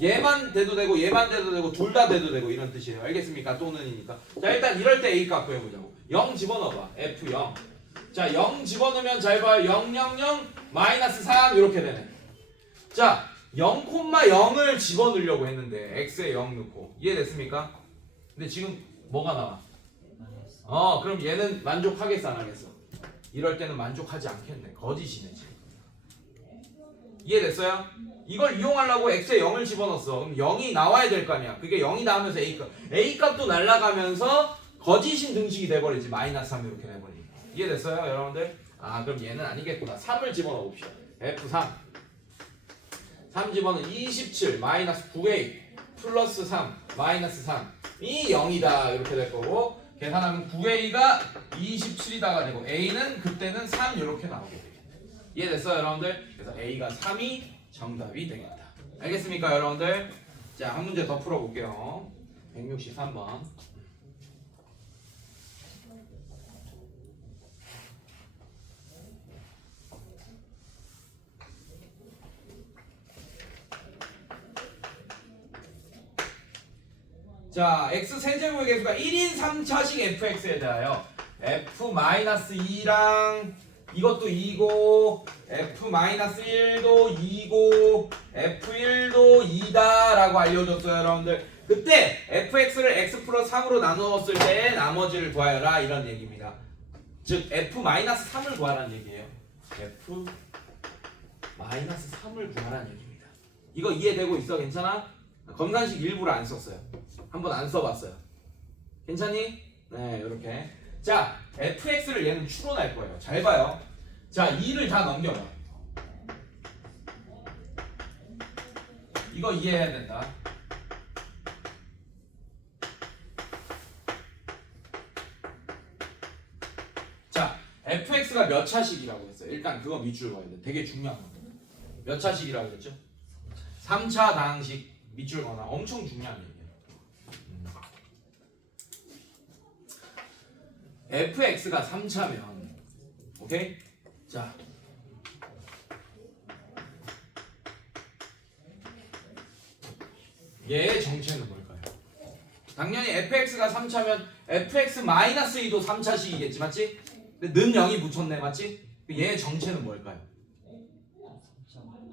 얘만 돼도 되고 얘만 돼도 되고 둘 다 돼도 되고 이런 뜻이에요. 알겠습니까? 또는이니까. 자, 일단 이럴 때 A 값 구해보자고. 0 집어넣어봐. F0. 자, 0 집어넣으면 잘 봐요. 0, 0, 0, 마이너스 3 이렇게 되네. 자, 0,0을 집어넣으려고 했는데 x에 0 넣고. 이해됐습니까? 근데 지금 뭐가 나와? 그럼 얘는 만족하겠어 안 하겠어? 이럴 때는 만족하지 않겠네. 거짓이네 지금. 이해됐어요? 이걸 이용하려고 x에 0을 집어넣었어. 그럼 0이 나와야 될 거 아니야. 그게 0이 나오면서 A값. A값도 날아가면서 거짓인 등식이 돼버리지. 마이너스 3 이렇게 돼버리지. 이해됐어요 여러분들? 그럼 얘는 아니겠구나. 3을 집어넣어 봅시다. F3 3 집어넣으면 27 마이너스 9A 플러스 3 마이너스 3이 0이다 이렇게 될 거고, 계산하면 9A가 27이다가 되고 A는 그때는 3 이렇게 나오게 되겠다. 이해됐어요 여러분들? 그래서 A가 3이 정답이 되겠다. 알겠습니까 여러분들? 자, 한 문제 더 풀어볼게요. 163번. 자, x 세제곱의 개수가 1인 3차식 fx에 대하여 f-2랑 이것도 2고 f-1도 2고 f1도 2다 라고 알려줬어요 여러분들. 그때 fx를 x 플러스 3으로 나누었을 때 나머지를 구하여라 이런 얘기입니다. 즉 f-3을 구하라는 얘기예요. f-3을 구하라는 얘기입니다. 이거 이해되고 있어? 괜찮아? 검산식 일부러 안 썼어요. 한번 안 써봤어요. 괜찮니? 네, 이렇게. 자, fx를 얘는 추론할 거예요. 잘 봐요. 자, 2를 다 넘겨봐. 이거 이해해야 된다. 자, fx가 몇 차식이라고 했어요? 일단 그거 밑줄 봐야 돼. 되게 중요한 거거든. 몇 차식이라고 했죠? 3차 다항식 밑줄 거나 엄청 중요한 얘기예요. fx가 3차면 오케이? 자, 얘의 정체는 뭘까요? 당연히 fx가 3차면 fx-2도 3차식이겠지 맞지? 근데 는 0이 붙었네 맞지? 얘의 정체는 뭘까요?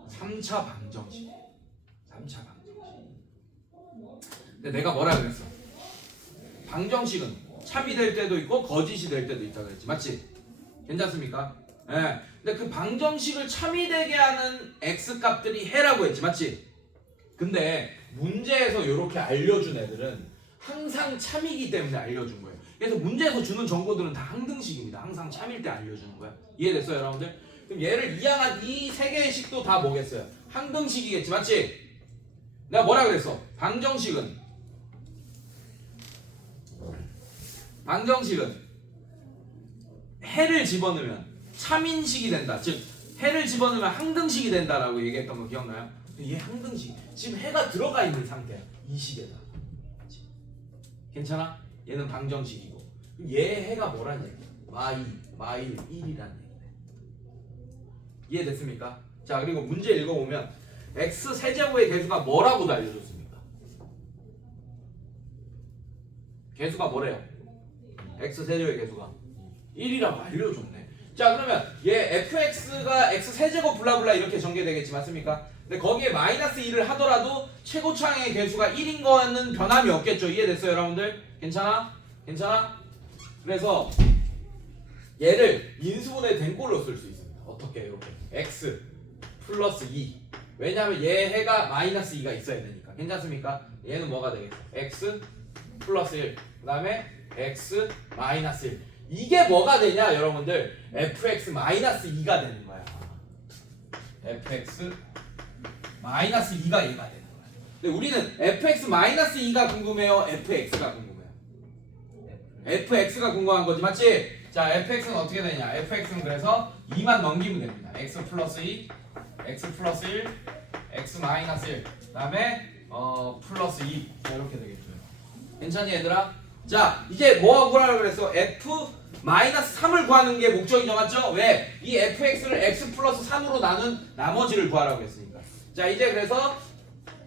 3차 방정식. 3차 방정식. 근데 내가 뭐라 그랬어? 방정식은 참이 될 때도 있고 거짓이 될 때도 있다고 그랬지 맞지? 괜찮습니까? 예. 근데 그 방정식을 참이 되게 하는 x값들이 해라고 했지 맞지? 근데 문제에서 이렇게 알려준 애들은 항상 참이기 때문에 알려준 거예요. 그래서 문제에서 주는 정보들은 다 항등식입니다. 항상 참일 때 알려주는 거야. 이해됐어요 여러분들? 그럼 얘를 이항한 이 세 개의 식도 다 뭐겠어요? 항등식이겠지 맞지? 내가 뭐라 그랬어? 방정식은 해를 집어넣으면 참인식이 된다. 즉 해를 집어넣으면 항등식이 된다라고 얘기했던 거 기억나요? 얘 항등식. 지금 해가 들어가 있는 상태야. 이 식에다. 괜찮아? 얘는 방정식이고. 얘 해가 뭐란 얘기야? 마일 1이란 얘기네. 이해됐습니까? 자, 그리고 문제 읽어보면 x 세제곱의 개수가 뭐라고도 알려줬습니까? 개수가 뭐래요? x 세제곱의 개수가 1이라고 알려줬네. 자, 그러면 얘 fx가 x 세제곱 블라블라 이렇게 전개되겠지 맞습니까? 근데 거기에 마이너스 1을 하더라도 최고차항의 개수가 1인 거는 변함이 없겠죠. 이해됐어요 여러분들? 괜찮아? 괜찮아? 그래서 얘를 인수분해 된 꼴로 쓸 수 있습니다. 어떻게? 이렇게 x 플러스 2. 왜냐하면 얘 해가 마이너스 2가 있어야 되니까. 괜찮습니까? 얘는 뭐가 되겠어? x 플러스 1. 그 다음에 x 마이너스 1. 이게 뭐가 되냐 여러분들? fx 마이너스 2가 되는 거야. fx 마이너스 2가 얘가 되는 거야. 근데 우리는 fx 마이너스 2가 궁금해요? fx가 궁금해요? fx가 궁금한 거지 맞지? 자, fx는 어떻게 되냐? fx는 그래서 2만 넘기면 됩니다. x 플러스 2, x 플러스 1, x 마이너스 1. 그 다음에 플러스 2. 자, 이렇게 되겠죠. 괜찮니 얘들아? 자, 이제 뭐 구하라고 그랬어? f-3을 구하는 게 목적이죠, 맞죠? 왜? 이 fx를 x 플러스 3으로 나눈 나머지를 구하라고 했으니까. 자, 이제 그래서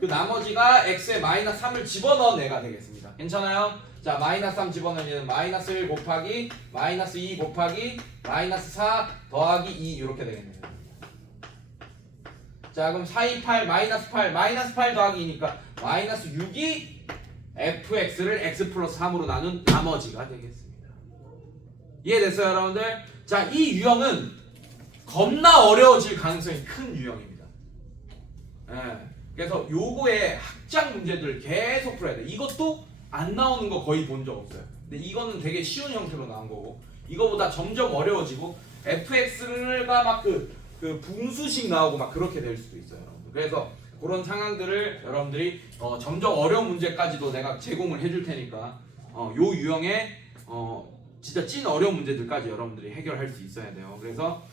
그 나머지가 x에 마이너스 3을 집어넣은 애가 되겠습니다. 괜찮아요? 자, 마이너스 3 집어넣은 얘는 마이너스 1 곱하기 마이너스 2 곱하기 마이너스 4 더하기 2 이렇게 되겠네요. 자, 그럼 4, 2, 8 마이너스 8 더하기 2니까 마이너스 6이 fx를 x 플러스 3으로 나눈 나머지가 되겠습니다. 이해됐어요, 여러분들? 자, 이 유형은 겁나 어려워질 가능성이 큰 유형입니다. 예. 그래서 요거의 학장 문제들 계속 풀어야 돼. 이것도 안 나오는 거 거의 본 적 없어요. 근데 이거는 되게 쉬운 형태로 나온 거고, 이거보다 점점 어려워지고 fx가 막 그 분수식 나오고 막 그렇게 될 수도 있어요, 여러분들. 그래서 그런 상황들을 여러분들이 점점 어려운 문제까지도 내가 제공을 해줄 테니까 요 유형의 진짜 찐 어려운 문제들까지 여러분들이 해결할 수 있어야 돼요. 그래서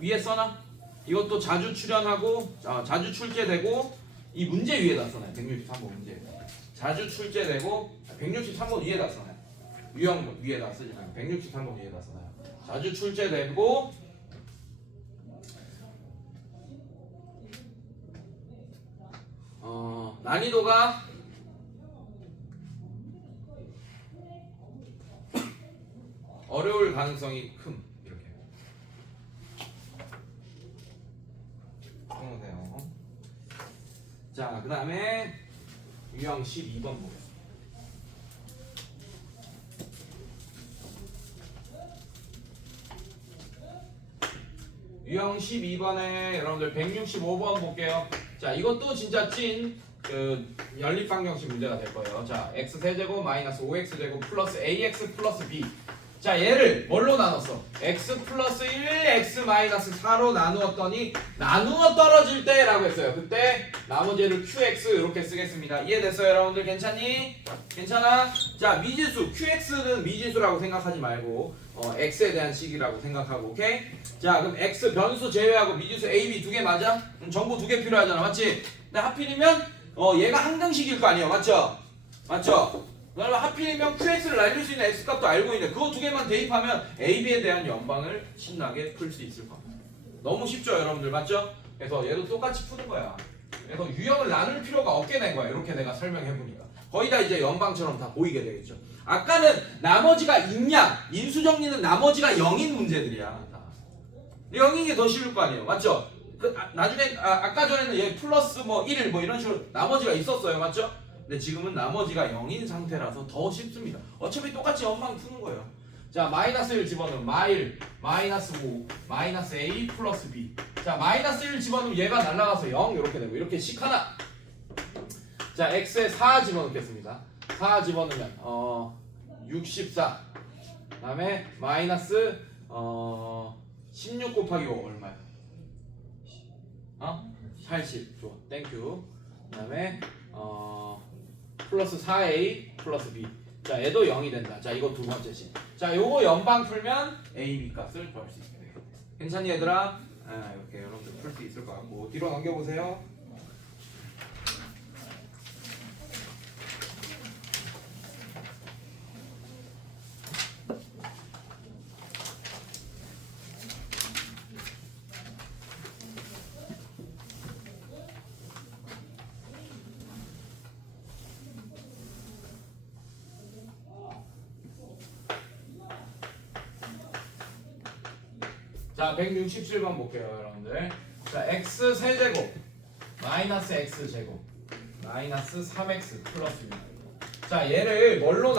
위에 써놔. 이것도 자주 출연하고 자주 출제되고 이 문제 위에다 써놔요. 163번 문제. 자주 출제되고 163번 위에다 써놔요. 유형 위에다 쓰지 말고 163번 위에다 써놔요. 자주 출제되고 난이도가 어려울 가능성이 큼. 이렇게 써놓으세요. 자, 그 다음에 유형 12번 보겠습니다. 유형 12번에 여러분들 165번 볼게요. 자, 이것도 진짜 찐 연립방정식 문제가 될 거예요. 자, x 세제곱 마이너스 5x 제곱 플러스 ax 플러스 b. 자, 얘를 뭘로 나눴어? x 플러스 1 x 마이너스 4로 나누었더니 나누어 떨어질 때 라고 했어요. 그때 나머지를 qx 이렇게 쓰겠습니다. 이해됐어요, 여러분들? 괜찮니? 괜찮아? 자, 미지수 qx는 미지수라고 생각하지 말고 x에 대한 식이라고 생각하고, 오케이? 자, 그럼 x 변수 제외하고 미지수 a, b 두 개 맞아? 그럼 정보 두 개 필요하잖아, 맞지? 근데 하필이면 얘가 항등식일 거 아니에요, 맞죠? 맞죠? 그러면 하필이면 qx를 날릴 수 있는 x값도 알고 있는데 그거 두 개만 대입하면 a, b에 대한 연방을 신나게 풀 수 있을 겁니다. 너무 쉽죠, 여러분들? 맞죠? 그래서 얘도 똑같이 푸는 거야. 그래서 유형을 나눌 필요가 없게 된 거야. 이렇게 내가 설명해보니까 거의 다 이제 연방처럼 다 보이게 되겠죠. 아까는 나머지가 있냐, 인수정리는 나머지가 0인 문제들이야. 0인 게 더 쉬울 거 아니에요, 맞죠? 나중에 아까 전에는 얘 플러스 뭐 1 뭐 이런 식으로 나머지가 있었어요, 맞죠? 근데 지금은 나머지가 0인 상태라서 더 쉽습니다. 어차피 똑같이 연방 푸는 거예요. 자, 마이너스 1 집어넣으면 마일 마이너스 5 마이너스 a 플러스 b. 자, 마이너스 1 집어넣으면 얘가 날아가서 0 이렇게 되고 이렇게 식 하나. 자, x에 4 집어넣겠습니다. 4 집어넣으면 64. 그다음에 마이너스 16 곱하기 5 얼마야? 80. 좋아. 땡큐. 그다음에 플러스 4a 플러스 b. 자, 얘도 0이 된다. 자, 이거 두 번째 식. 자, 요거 연방 풀면 a, b 값을 구할 수 있게 되겠다. 괜찮니, 얘들아? 이렇게 여러분들 풀 수 있을 것 같고 뒤로 넘겨보세요. 자, 167번 볼게요, 여러분들. 자, x 세제곱 마이너스 x 제곱 마이너스 3x 플러스 6. 자, 얘를 뭘로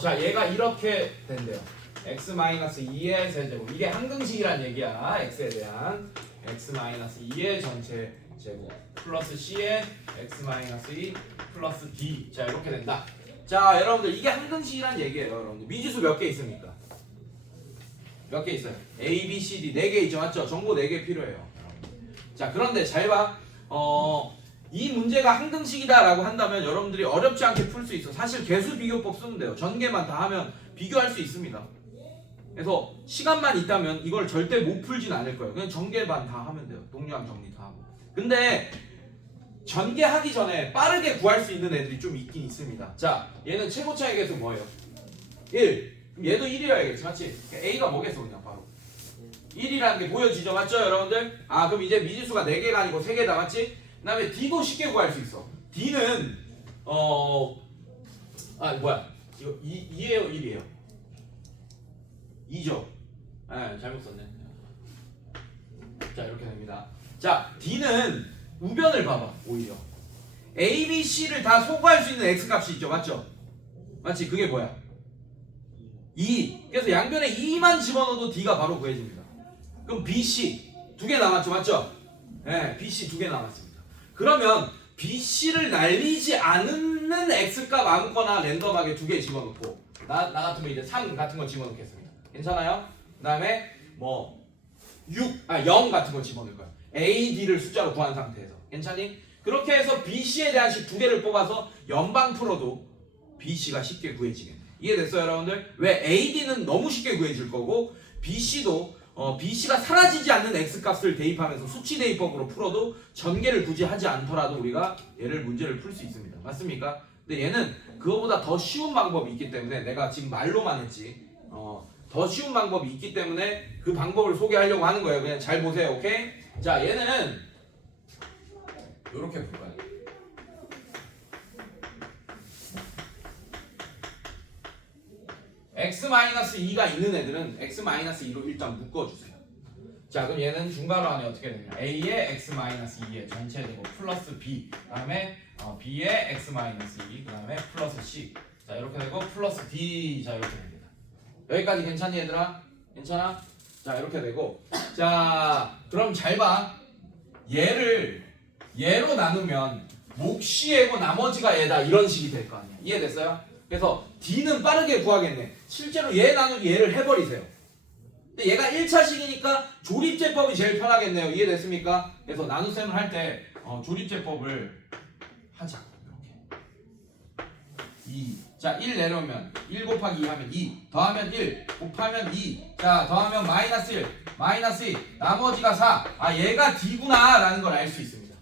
자, 얘가 이렇게 된대요. x 마이너스 2의 세제곱. 이게 항등식이란 얘기야. x에 대한 x 마이너스 2의 전체 제곱 플러스 c의 x 마이너스 2 플러스 d. 자, 이렇게 된다. 자, 여러분들 이게 항등식이란 얘기예요, 여러분들. 미지수 몇 개 있습니까? 몇 개 있어요? A, B, C, D 4개 있죠, 맞죠? 정보 4개 필요해요. 자, 그런데 잘 봐. 이 문제가 항등식이다라고 한다면 여러분들이 어렵지 않게 풀 수 있어. 사실 개수 비교법 쓰면 돼요. 전개만 다 하면 비교할 수 있습니다. 그래서 시간만 있다면 이걸 절대 못 풀진 않을 거예요. 그냥 전개만 다 하면 돼요. 동류항 정리 다 하고. 근데 전개하기 전에 빠르게 구할 수 있는 애들이 좀 있긴 있습니다. 자, 얘는 최고차의 개수 뭐예요? 1. 그럼 얘도 1이어야겠지, 맞지? 그러니까 A가 뭐겠어, 그냥 바로. 1이라는 게 보여지죠, 맞죠, 여러분들? 아, 그럼 이제 미지수가 4개가 아니고 3개다, 맞지? 그 다음에 D도 쉽게 구할 수 있어. D는, 뭐야. 이거 2예요, 1이에요? 2죠? 네, 잘못 썼네. 자, 이렇게 됩니다. 자, D는 우변을 봐봐, 오히려. A, B, C를 다 소구할 수 있는 X값이 있죠, 맞죠? 맞지? 그게 뭐야? 2. 그래서 양변에 2만 집어넣어도 D가 바로 구해집니다. 그럼 B, C 2개 남았죠, 맞죠? 네, B, C 2개 남았습니다. 그러면 B, C를 날리지 않는 X값 아무거나 랜덤하게 2개 집어넣고 나 같으면 이제 3 같은 거 집어넣겠습니다. 괜찮아요? 그 다음에 뭐 0 같은 거 집어넣을 거야. A, D를 숫자로 구한 상태에서. 괜찮니? 그렇게 해서 B, C에 대한 식 2개를 뽑아서 연방 풀어도 B, C가 쉽게 구해지겠네. 이해됐어요, 여러분들? 왜 A, D는 너무 쉽게 구해질 거고 B, C도 B, C가 사라지지 않는 X값을 대입하면서 수치 대입법으로 풀어도 전개를 굳이 하지 않더라도 우리가 얘를 문제를 풀 수 있습니다. 맞습니까? 근데 얘는 그거보다 더 쉬운 방법이 있기 때문에 내가 지금 말로만 했지 더 쉬운 방법이 있기 때문에 그 방법을 소개하려고 하는 거예요. 그냥 잘 보세요. 오케이? 자, 얘는 이렇게 볼까요? x-2가 있는 애들은 x-2로 일단 묶어주세요. 자, 그럼 얘는 중괄호 안에 어떻게 되냐? a의 x-2의 전체 제곱 플러스 b, 그 다음에 b의 x-2, 그 다음에 플러스 c. 자, 이렇게 되고 플러스 d. 자, 이렇게 됩니다. 여기까지 괜찮니, 얘들아? 괜찮아? 자, 이렇게 되고, 자, 그럼 잘 봐. 얘로 나누면 몫이 얘고 나머지가 얘다, 이런 식이 될 거 아니야. 이해됐어요? 그래서 D는 빠르게 구하겠네. 실제로 얘 나누기 얘를 해버리세요. 근데 얘가 1차식이니까 조립제법이 제일 편하겠네요. 이해됐습니까? 그래서 나눗셈을 할 때 조립제법을 하자. 이렇게 2. 자, 1 내려오면 1 곱하기 2 하면 2. 더하면 1 곱하면 2. 자, 더하면 마이너스 1 마이너스 2 나머지가 4. 아, 얘가 D구나 라는 걸 알 수 있습니다.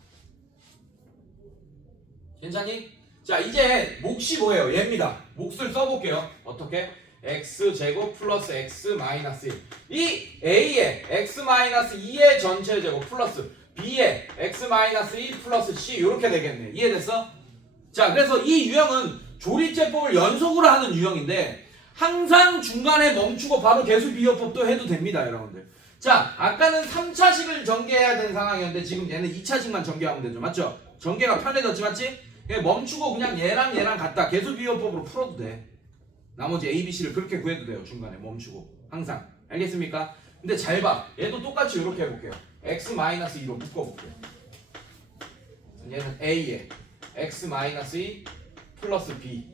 괜찮니? 자, 이제 몫이 뭐예요? 얘입니다. 몫을 써볼게요. 어떻게? x제곱 플러스 x 마이너스 1. 이 a의 x 마이너스 2의 전체 제곱 플러스 b의 x 마이너스 2 플러스 c 이렇게 되겠네. 이해됐어? 자, 그래서 이 유형은 조립제법을 연속으로 하는 유형인데 항상 중간에 멈추고 바로 계수비교법도 해도 됩니다, 여러분들. 자, 아까는 3차식을 전개해야 되는 상황이었는데 지금 얘는 2차식만 전개하면 되죠. 맞죠? 전개가 편해졌지, 맞지? 멈추고 그냥 얘랑 같다. 계수비교법으로 풀어도 돼. 나머지 A, B, C를 그렇게 구해도 돼요. 중간에 멈추고 항상. 알겠습니까? 근데 잘 봐. 얘도 똑같이 이렇게 해볼게요. x-2로 묶어볼게요. 얘는 A에 x-2 플러스 B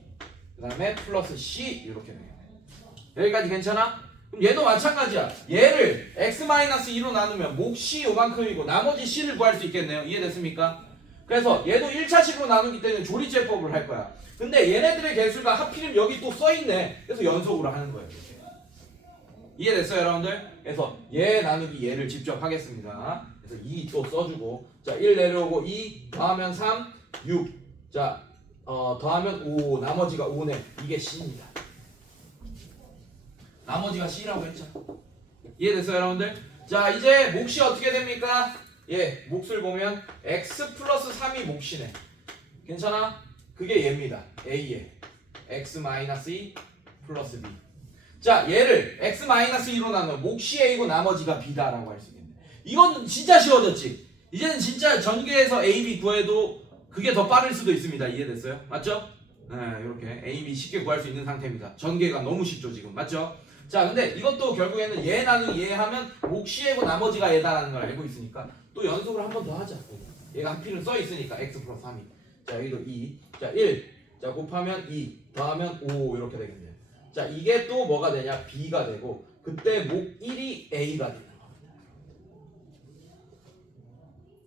그 다음에 플러스 C 이렇게 되겠네. 여기까지 괜찮아? 그럼 얘도 마찬가지야. 얘를 x-2로 나누면 몫이 요만큼이고 나머지 C를 구할 수 있겠네요. 이해됐습니까? 그래서 얘도 1차식으로 나누기 때문에 조립제법을 할 거야. 근데 얘네들의 개수가 하필이면 여기 또 써있네. 그래서 연속으로 하는 거예요. 이렇게. 이해됐어요, 여러분들? 그래서 얘 나누기 얘를 직접 하겠습니다. 그래서 2 또 써주고, 자, 1 내려오고 2 더하면 3 6. 자, 더하면 5 나머지가 5네. 이게 C입니다. 나머지가 C라고 했죠. 이해됐어요, 여러분들? 자, 이제 몫이 어떻게 됩니까? 예, 몫을 보면 x 플러스 3이 몫이네. 괜찮아? 그게 얘입니다. a에 x-2 플러스 b. 자, 얘를 x-2로 나누면 몫이 a고 나머지가 b다라고 할 수 있겠네. 이건 진짜 쉬워졌지? 이제는 진짜 전개해서 a, b 구해도 그게 더 빠를 수도 있습니다. 이해됐어요? 맞죠? 네, 이렇게 a, b 쉽게 구할 수 있는 상태입니다. 전개가 너무 쉽죠, 지금. 맞죠? 자, 근데 이것도 결국에는 얘 나누기 얘 하면 몫이 얘고 나머지가 얘다라는 걸 알고 있으니까 또 연속으로 한 번 더 하자. 얘가 하필은 써 있으니까 x 플러스 3이. 자, 여기도 2. 자, 1. 자, 곱하면 2. 더하면 5 이렇게 되겠네요. 자, 이게 또 뭐가 되냐? b가 되고 그때 목 1이 a가 되는 겁니다.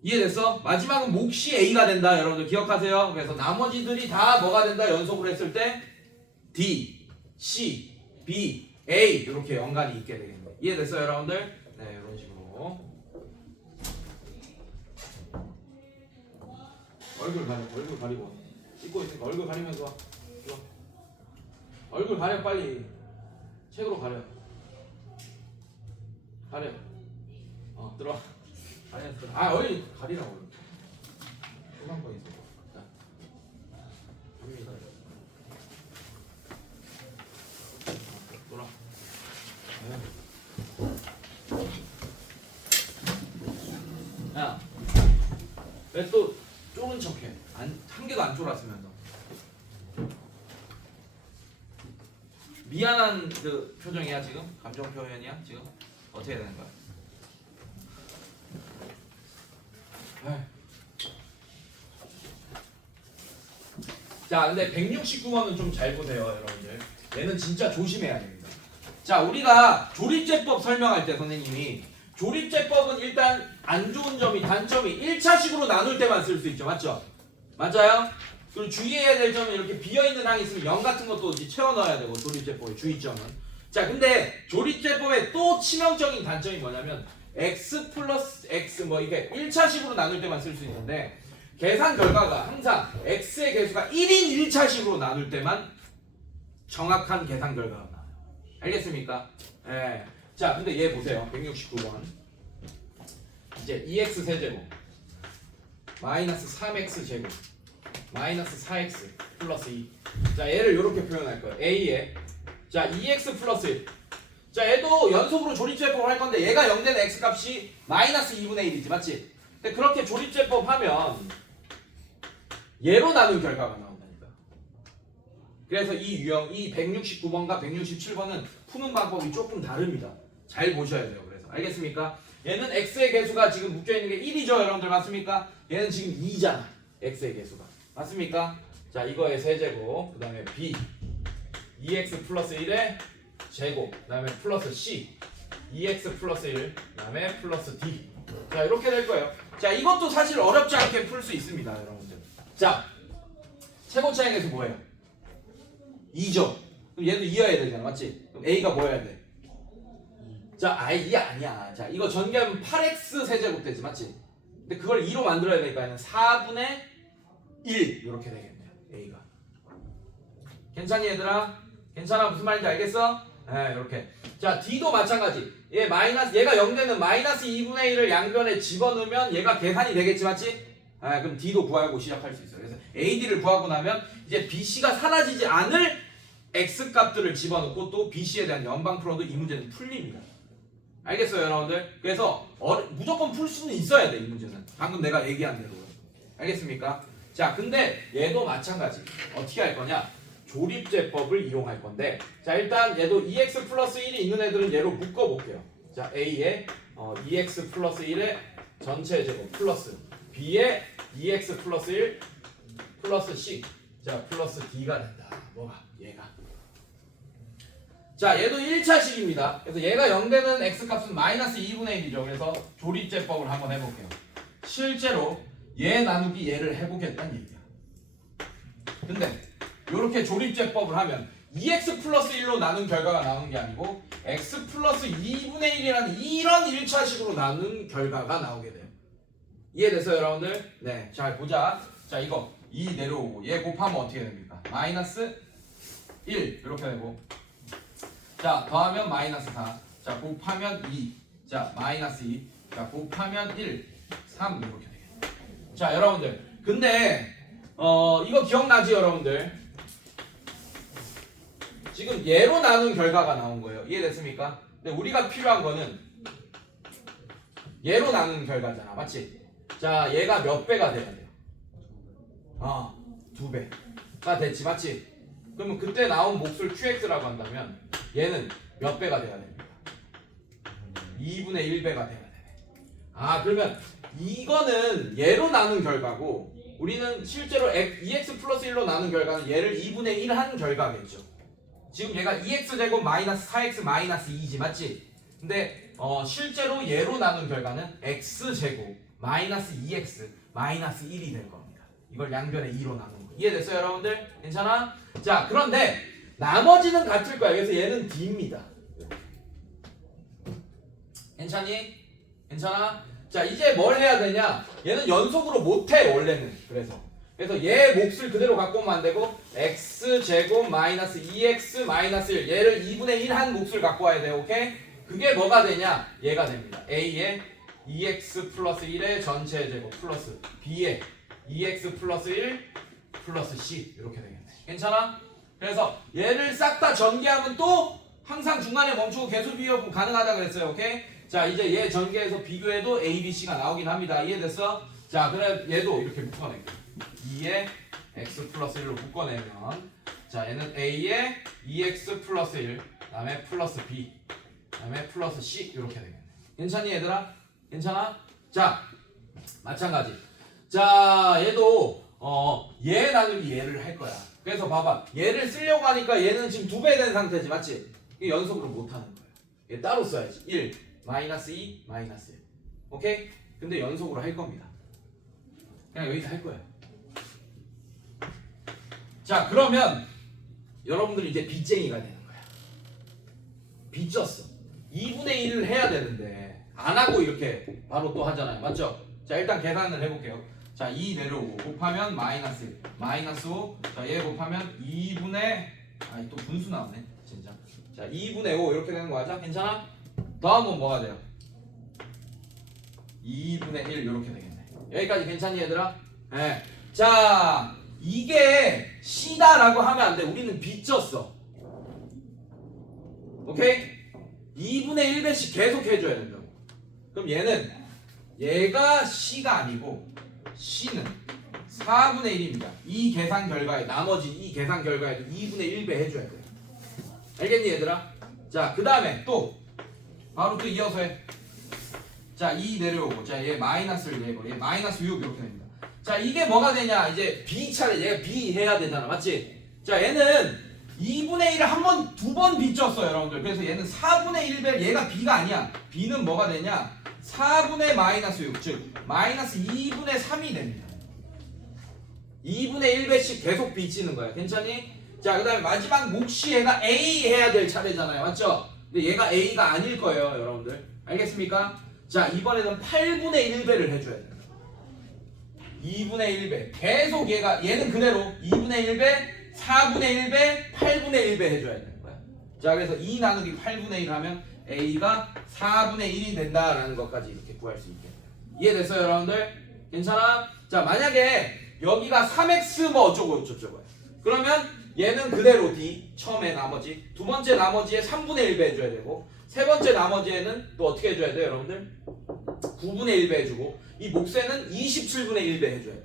이해됐어? 마지막은 몫이 a가 된다. 여러분들 기억하세요. 그래서 나머지들이 다 뭐가 된다? 연속으로 했을 때 d, c, b, a 이렇게 연관이 있게 되겠네요. 이해됐어요, 여러분들? 네, 이런 식으로. 얼굴 가리고 찍고 있으니까 얼굴 가리면서 와. 얼굴 가려 빨리. 책으로 가려. 가려. 들어와. 아니야 들어. 어이 가리라고. 조만 거 있어. 자. 갑니다. 돌아. 야. 왜 또 쫄은 척해? 한 개도 안 쫄았으면서. 미안한 그 표정이야 지금? 감정 표현이야 지금? 어떻게 되는 거야? 자, 근데 169번은 좀 잘 보세요, 여러분들. 얘는 진짜 조심해야 됩니다. 자, 우리가 조립제법 설명할 때 선생님이 조립제법은 일단 안 좋은 점이 단점이 1차식으로 나눌 때만 쓸 수 있죠, 맞죠? 맞아요? 그리고 주의해야 될 점은 이렇게 비어있는 항이 있으면 0 같은 것도 채워 넣어야 되고 조립제법의 주의점은. 자, 근데 조립제법의 또 치명적인 단점이 뭐냐면 x 플러스 x 이게 1차식으로 나눌 때만 쓸 수 있는데 계산 결과가 항상 x의 개수가 1인 1차식으로 나눌 때만 정확한 계산 결과가 나와요. 알겠습니까? 예. 자, 근데 얘 보세요. 169번. 이제 2x 세제곱 마이너스 3x 제곱 마이너스 4x 플러스 2. 자, 얘를 이렇게 표현할 거예요. a에 자 2x 플러스 1. 자, 얘도 연속으로 조립제법 할 건데 얘가 0 되는 x 값이 마이너스 2분의 1이지, 맞지? 근데 그렇게 조립제법 하면 얘로 나눈 결과가 나온다니까. 그래서 이 유형, 이 169번과 167번은 푸는 방법이 조금 다릅니다. 잘 보셔야 돼요. 그래서 알겠습니까? 얘는 x의 개수가 지금 묶여있는 게 1이죠, 여러분들 맞습니까? 얘는 지금 2잖아, x의 개수가. 맞습니까? 자, 이거의 세제곱, 그 다음에 b 2x 플러스 1의 제곱, 그 다음에 플러스 c 2x 플러스 1, 그 다음에 플러스 d. 자, 이렇게 될 거예요. 자, 이것도 사실 어렵지 않게 풀 수 있습니다, 여러분들. 자, 최고차의 개수 뭐예요? 2죠. 그럼 얘도 2여야 되잖아, 맞지? 그럼 a가 뭐 해야 돼? 자, 2 아니야. 자, 이거 전개하면 8x 세제곱 되지, 맞지? 근데 그걸 2로 만들어야 되니까 4분의 1 이렇게 되겠네요, a가. 괜찮니 얘들아? 괜찮아? 무슨 말인지 알겠어? 네, 이렇게. 자, d도 마찬가지. 얘가 0 되는 마이너스 2분의 1을 양변에 집어넣으면 얘가 계산이 되겠지, 맞지? 그럼 d도 구하고 시작할 수 있어요. 그래서 ad를 구하고 나면 이제 bc가 사라지지 않을 x 값들을 집어넣고 또 bc에 대한 연방 풀어도 이 문제는 풀립니다. 알겠어요, 여러분들? 그래서 무조건 풀 수는 있어야 돼, 이 문제는. 방금 내가 얘기한 대로. 알겠습니까? 자, 근데 얘도 마찬가지. 어떻게 할 거냐? 조립제법을 이용할 건데, 자, 일단 얘도 2x 플러스 1이 있는 애들은 얘로 묶어볼게요. 자, a에 2x 플러스 1의 전체 제곱 플러스 b에 2x 플러스 1 플러스 c. 자, 플러스 d가 된다. 뭐가? 얘가. 자, 얘도 1차식입니다. 그래서 얘가 0 되는 x값은 마이너스 2분의 1이죠. 그래서 조립제법을 한번 해볼게요. 실제로 얘 나누기 얘를 해보겠다는 얘기야. 근데 이렇게 조립제법을 하면 2x 플러스 1로 나눈 결과가 나오는 게 아니고 x 플러스 2분의 1이라는 이런 1차식으로 나눈 결과가 나오게 돼요. 이해됐어요, 여러분들? 네, 잘 보자. 자, 이거 2 내려오고 얘 곱하면 어떻게 됩니까? 마이너스 1 이렇게 되고, 자, 더하면 마이너스 4. 자, 곱하면 2. 자, 마이너스 2. 자, 곱하면 1. 3 이렇게 되겠네요. 자, 여러분들. 근데 이거 기억나지, 여러분들? 지금 얘로 나눈 결과가 나온 거예요. 이해됐습니까? 근데 우리가 필요한 거는 얘로 나눈 결과잖아. 맞지? 자, 얘가 몇 배가 돼야 돼요? 2배가 됐지. 맞지? 그러면 그때 나온 몫을 QX라고 한다면 얘는 몇 배가 돼야 됩니까? 2분의 1배가 돼야 되네. 그러면 이거는 얘로 나눈 결과고 우리는 실제로 2x 플러스 1로 나눈 결과는 얘를 2분의 1 한 결과겠죠. 지금 얘가 2x제곱 마이너스 4x 마이너스 2지, 맞지? 근데 실제로 얘로 나눈 결과는 x제곱 마이너스 2x 마이너스 1이 될 겁니다. 이걸 양변에 2로 나눈 거. 이해됐어요, 여러분들? 괜찮아? 자, 그런데 나머지는 같을 거야. 그래서 얘는 d입니다. 괜찮니? 괜찮아? 자, 이제 뭘 해야 되냐? 얘는 연속으로 못해, 원래는. 그래서 그래서 얘 몫을 그대로 갖고 오면 안 되고 x제곱 마이너스 2x 마이너스 1 얘를 2분의 1 한 몫을 갖고 와야 돼요. 오케이? 그게 뭐가 되냐? 얘가 됩니다. a의 2x 플러스 1의 전체 제곱 플러스 b의 2x 플러스 1 플러스 c 이렇게 되겠네. 괜찮아? 그래서 얘를 싹 다 전개하면 또 항상 중간에 멈추고 계속 비교하고 가능하다 그랬어요. 오케이? 자 이제 얘 전개해서 비교해도 a, b, c가 나오긴 합니다. 이해됐어? 자 그래 얘도 이렇게 묶어낼게. 2의 x 플러스 1로 묶어내면 자 얘는 a의 2x 플러스 1 그다음에 플러스 b 그다음에 플러스 c 이렇게 되겠네. 괜찮니 얘들아? 괜찮아? 자 마찬가지. 자 얘도 얘 나누기 얘를 할 거야. 그래서 봐봐 얘를 쓰려고 하니까 얘는 지금 2배 된 상태지 맞지? 이게 연속으로 못하는 거야. 얘 따로 써야지. 1 마이너스 2 마이너스 1 오케이? 근데 연속으로 할 겁니다. 그냥 여기서 할 거야. 자 그러면 여러분들 이제 빚쟁이가 되는 거야. 빚졌어. 2분의 1을 해야 되는데 안 하고 이렇게 바로 또 하잖아요. 맞죠? 자 일단 계산을 해볼게요. 자 2 내려오고 곱하면 마이너스 1 마이너스 5 자 얘 곱하면 2분의 아니 또 분수 나오네 진짜. 자 2분의 5 이렇게 되는 거 맞아? 괜찮아? 더하면 뭐가 돼요? 2분의 1 이렇게 되겠네. 여기까지 괜찮니 얘들아? 네. 자 이게 C다라고 하면 안 돼. 우리는 빚졌어. 오케이? 2분의 1배씩 계속 해줘야 된다고. 그럼 얘가 C가 아니고 C는 4분의 1입니다. 이 계산 결과에 나머지 이 계산 결과에도 2분의 1배 해줘야 돼요. 알겠니 얘들아? 자 그 다음에 또 바로 또 이어서 해. 자 2 내려오고 자 얘 마이너스를 내고 얘 마이너스 6 이렇게 됩니다. 자 이게 뭐가 되냐 이제 B 차례 얘가 B 해야 되잖아 맞지? 자 얘는 2분의 1을 두 번 빚졌어요 여러분들. 그래서 얘는 4분의 1배 얘가 B가 아니야. B는 뭐가 되냐 4분의 마이너스 6 즉 마이너스 2분의 3이 됩니다. 2분의 1배씩 계속 빚지는 거야. 괜찮니? 자 그 다음에 마지막 몫이 얘가 A 해야 될 차례잖아요 맞죠? 근데 얘가 A가 아닐 거예요 여러분들. 알겠습니까? 자 이번에는 8분의 1배를 해줘야 돼요. 2분의 1배 계속 얘는 그대로 2분의 1배 4분의 1배 8분의 1배 해줘야 되는 거야. 자 그래서 2 나누기 8분의 1 하면 A가 4분의 1이 된다라는 것까지 이렇게 구할 수 있겠네요. 이해됐어요 여러분들? 괜찮아? 자 만약에 여기가 3x 뭐 어쩌고 저쩌고야. 그러면 얘는 그대로 D 처음에 나머지 두 번째 나머지에 3분의 1배 해줘야 되고 세 번째 나머지에는 또 어떻게 해줘야 돼요 여러분들? 9분의 1배 해주고 이 몫에는 27분의 1배 해줘야 돼요.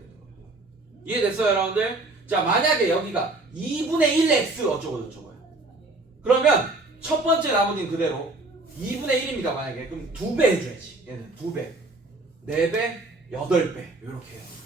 이해됐어요 여러분들? 자 만약에 여기가 2분의 1x 어쩌고 저쩌고요. 그러면 첫 번째 나머지는 그대로 2분의 1입니다 만약에. 그럼 2배 해줘야지. 얘는 2배 4배 8배 이렇게 해야 돼요.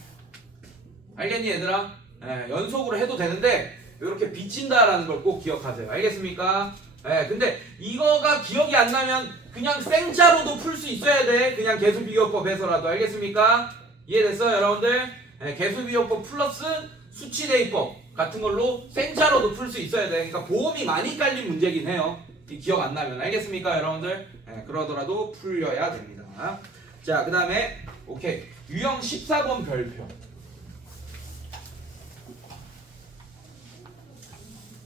알겠니 얘들아? 네, 연속으로 해도 되는데 이렇게 빚진다라는 걸 꼭 기억하세요. 알겠습니까? 네, 근데 이거가 기억이 안 나면 그냥 생자로도 풀 수 있어야 돼. 그냥 개수비교법에서라도. 알겠습니까? 이해됐어요 여러분들? 네, 개수비교법 플러스 수치대입법 같은 걸로 생자로도 풀 수 있어야 돼. 그러니까 보험이 많이 깔린 문제긴 해요. 기억 안 나면. 알겠습니까 여러분들? 네, 그러더라도 풀려야 됩니다. 자 그 다음에 오케이 유형 14번 별표.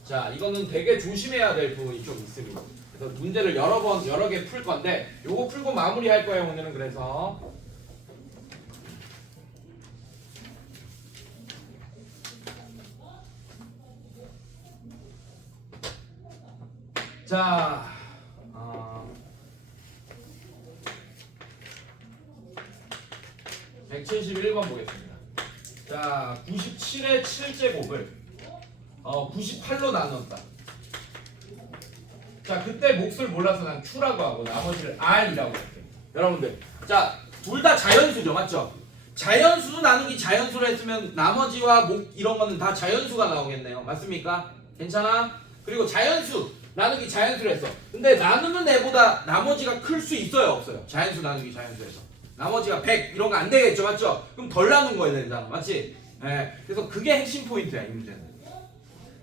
자 이거는 되게 조심해야 될 부분이 좀 있습니다. 그래서 문제를 여러 개 풀 건데 요거 풀고 마무리할 거예요 오늘은. 그래서 자 171번 보겠습니다. 자 97의 7제곱을 98로 나눴다. 자 그때 몫을 몰라서 난 Q라고 하고 나머지를 R이라고 할게요. 여러분들 자 둘 다 자연수죠 맞죠? 자연수 나누기 자연수로 했으면 나머지와 목 이런 거는 다 자연수가 나오겠네요. 맞습니까? 괜찮아? 그리고 자연수 나누기 자연수로 했어. 근데 나누는 애보다 나머지가 클 수 있어요 없어요? 자연수 나누기 자연수에서 나머지가 100 이런 거 안 되겠죠 맞죠? 그럼 덜 나눈 거야 되잖아 맞지? 네, 그래서 그게 핵심 포인트야 이 문제는.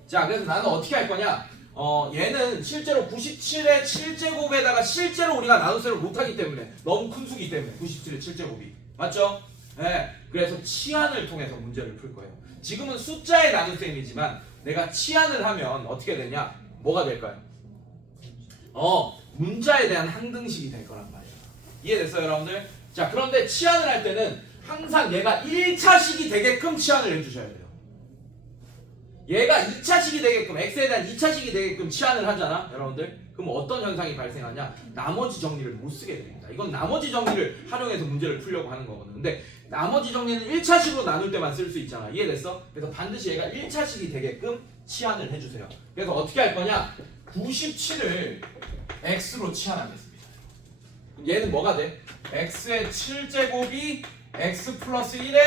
자 그래서 나는 어떻게 할 거냐 얘는 실제로 97의 7제곱에다가 실제로 우리가 나눗셈을 못하기 때문에 너무 큰 수기 때문에 97의 7제곱이 맞죠? 네. 그래서 치환을 통해서 문제를 풀 거예요. 지금은 숫자의 나눗셈이지만 내가 치환을 하면 어떻게 되냐? 뭐가 될까요? 문자에 대한 항등식이 될 거란 말이에요. 이해됐어요, 여러분들? 자, 그런데 치환을 할 때는 항상 얘가 1차식이 되게끔 치환을 해주셔야 돼요. 얘가 2차식이 되게끔, x에 대한 2차식이 되게끔 치환을 하잖아, 여러분들? 그럼 어떤 현상이 발생하냐? 나머지 정리를 못 쓰게 됩니다. 이건 나머지 정리를 활용해서 문제를 풀려고 하는 거거든. 근데 나머지 정리는 1차식으로 나눌 때만 쓸 수 있잖아. 이해됐어? 그래서 반드시 얘가 1차식이 되게끔 치환을 해주세요. 그래서 어떻게 할 거냐? 97을 x로 치환하겠습니다. 얘는 뭐가 돼? x의 7제곱이 x 플러스 1에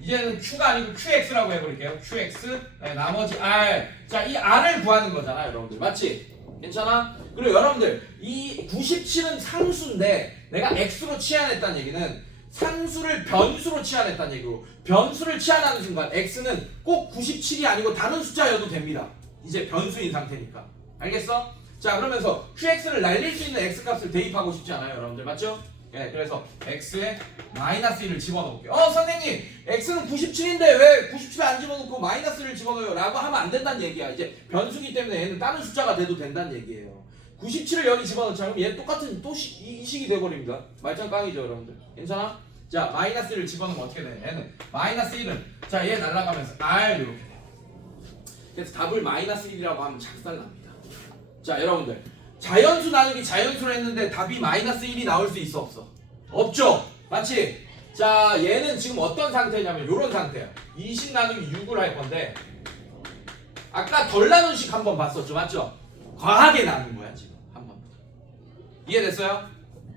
이제는 q가 아니고 qx라고 해버릴게요. qx 네, 나머지 r. 자, 이 r을 구하는 거잖아, 여러분들. 맞지? 괜찮아? 그리고 여러분들 이 97은 상수인데 내가 x로 치환했다는 얘기는 상수를 변수로 치환했다는 얘기고, 변수를 치환하는 순간 x는 꼭 97이 아니고 다른 숫자여도 됩니다. 이제 변수인 상태니까. 알겠어? 자, 그러면서 qx를 날릴 수 있는 x값을 대입하고 싶지 않아요, 여러분들. 맞죠? 예, 그래서 x에 마이너스 1을 집어넣을게요. 선생님, x는 97인데 왜 97을 안 집어넣고 마이너스를 집어넣어요? 라고 하면 안 된다는 얘기야. 이제 변수기 때문에 얘는 다른 숫자가 돼도 된다는 얘기예요. 97을 여기 집어넣자. 그럼 얘 똑같은 또 이 식이 돼버립니다. 말짱 깡이죠, 여러분들. 괜찮아? 자, 마이너스 1을 집어넣으면 어떻게 돼? 얘는 마이너스 1은 자, 얘 날아가면서 r 이렇게 돼. 그래서 답을 마이너스 1이라고 하면 작살납니다. 자, 여러분들, 자연수 나누기 자연수로 했는데 답이 마이너스 1이 나올 수 있어, 없어? 없죠? 맞지? 자, 얘는 지금 어떤 상태냐면 요런 상태야. 20 나누기 6을 할 건데 아까 덜 나눈 식 한번 봤었죠? 맞죠? 과하게 나눈 거야, 지금 한번. 이해됐어요?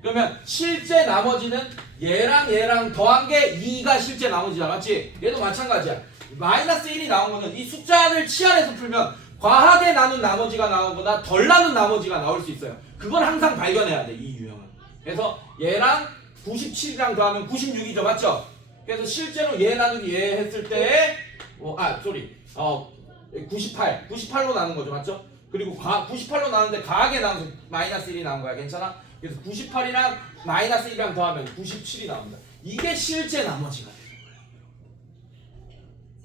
그러면 실제 나머지는 얘랑 더한 게 2가 실제 나머지다. 맞지? 얘도 마찬가지야. 마이너스 1이 나온 거는 이 숫자를 치환해서 풀면 과하게 나눈 나머지가 나오거나 덜 나눈 나머지가 나올 수 있어요. 그걸 항상 발견해야 돼, 이 유형은. 그래서 얘랑 97이랑 더하면 96이죠. 맞죠? 그래서 실제로 얘 나누기 얘 했을 때 98로 나눈 거죠. 맞죠? 그리고 98로 나누는데 과하게 나눠서 마이너스 1이 나온 거야. 괜찮아? 그래서 98이랑 마이너스 1이랑 더하면 97이 나옵니다. 이게 실제 나머지가 돼요.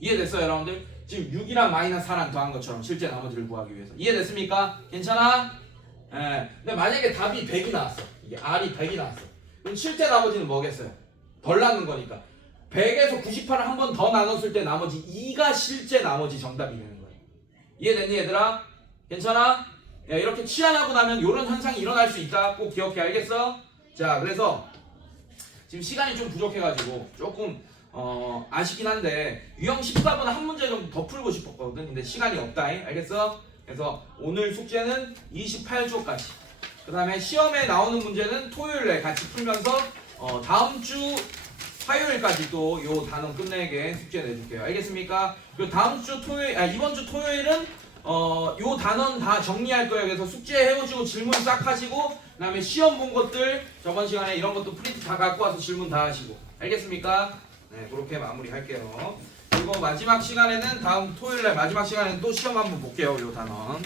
이해됐어요, 여러분들? 지금 6이랑 마이너스 4랑 더한 것처럼 실제 나머지를 구하기 위해서. 이해됐습니까? 괜찮아? 예. 근데 만약에 답이 100이 나왔어. 이게 R이 100이 나왔어. 그럼 실제 나머지는 뭐겠어요? 덜 나눈 거니까. 100에서 98을 한 번 더 나눴을 때 나머지 2가 실제 나머지 정답이 되는 거예요. 이해됐니, 얘들아? 괜찮아? 야, 이렇게 치환하고 나면 이런 현상이 일어날 수 있다. 꼭 기억해. 알겠어? 자, 그래서 지금 시간이 좀 부족해가지고 조금 아쉽긴 한데 유형 14번 한 문제 정도 더 풀고 싶었거든. 근데 시간이 없다잉. 알겠어? 그래서 오늘 숙제는 28조까지. 그 다음에 시험에 나오는 문제는 토요일에 같이 풀면서 다음 주 화요일까지 또 요 단원 끝내게 숙제 내줄게요. 알겠습니까? 그리고 다음 주 토요일, 이번 주 토요일은 요 단원 다 정리할 거예요. 그래서 숙제 해오시고 질문 싹 하시고, 그 다음에 시험 본 것들 저번 시간에 이런 것도 프린트 다 갖고 와서 질문 다 하시고. 알겠습니까? 네, 그렇게 마무리 할게요. 그리고 마지막 시간에는 다음 토요일날 마지막 시간에는 또 시험 한번 볼게요. 요 단원.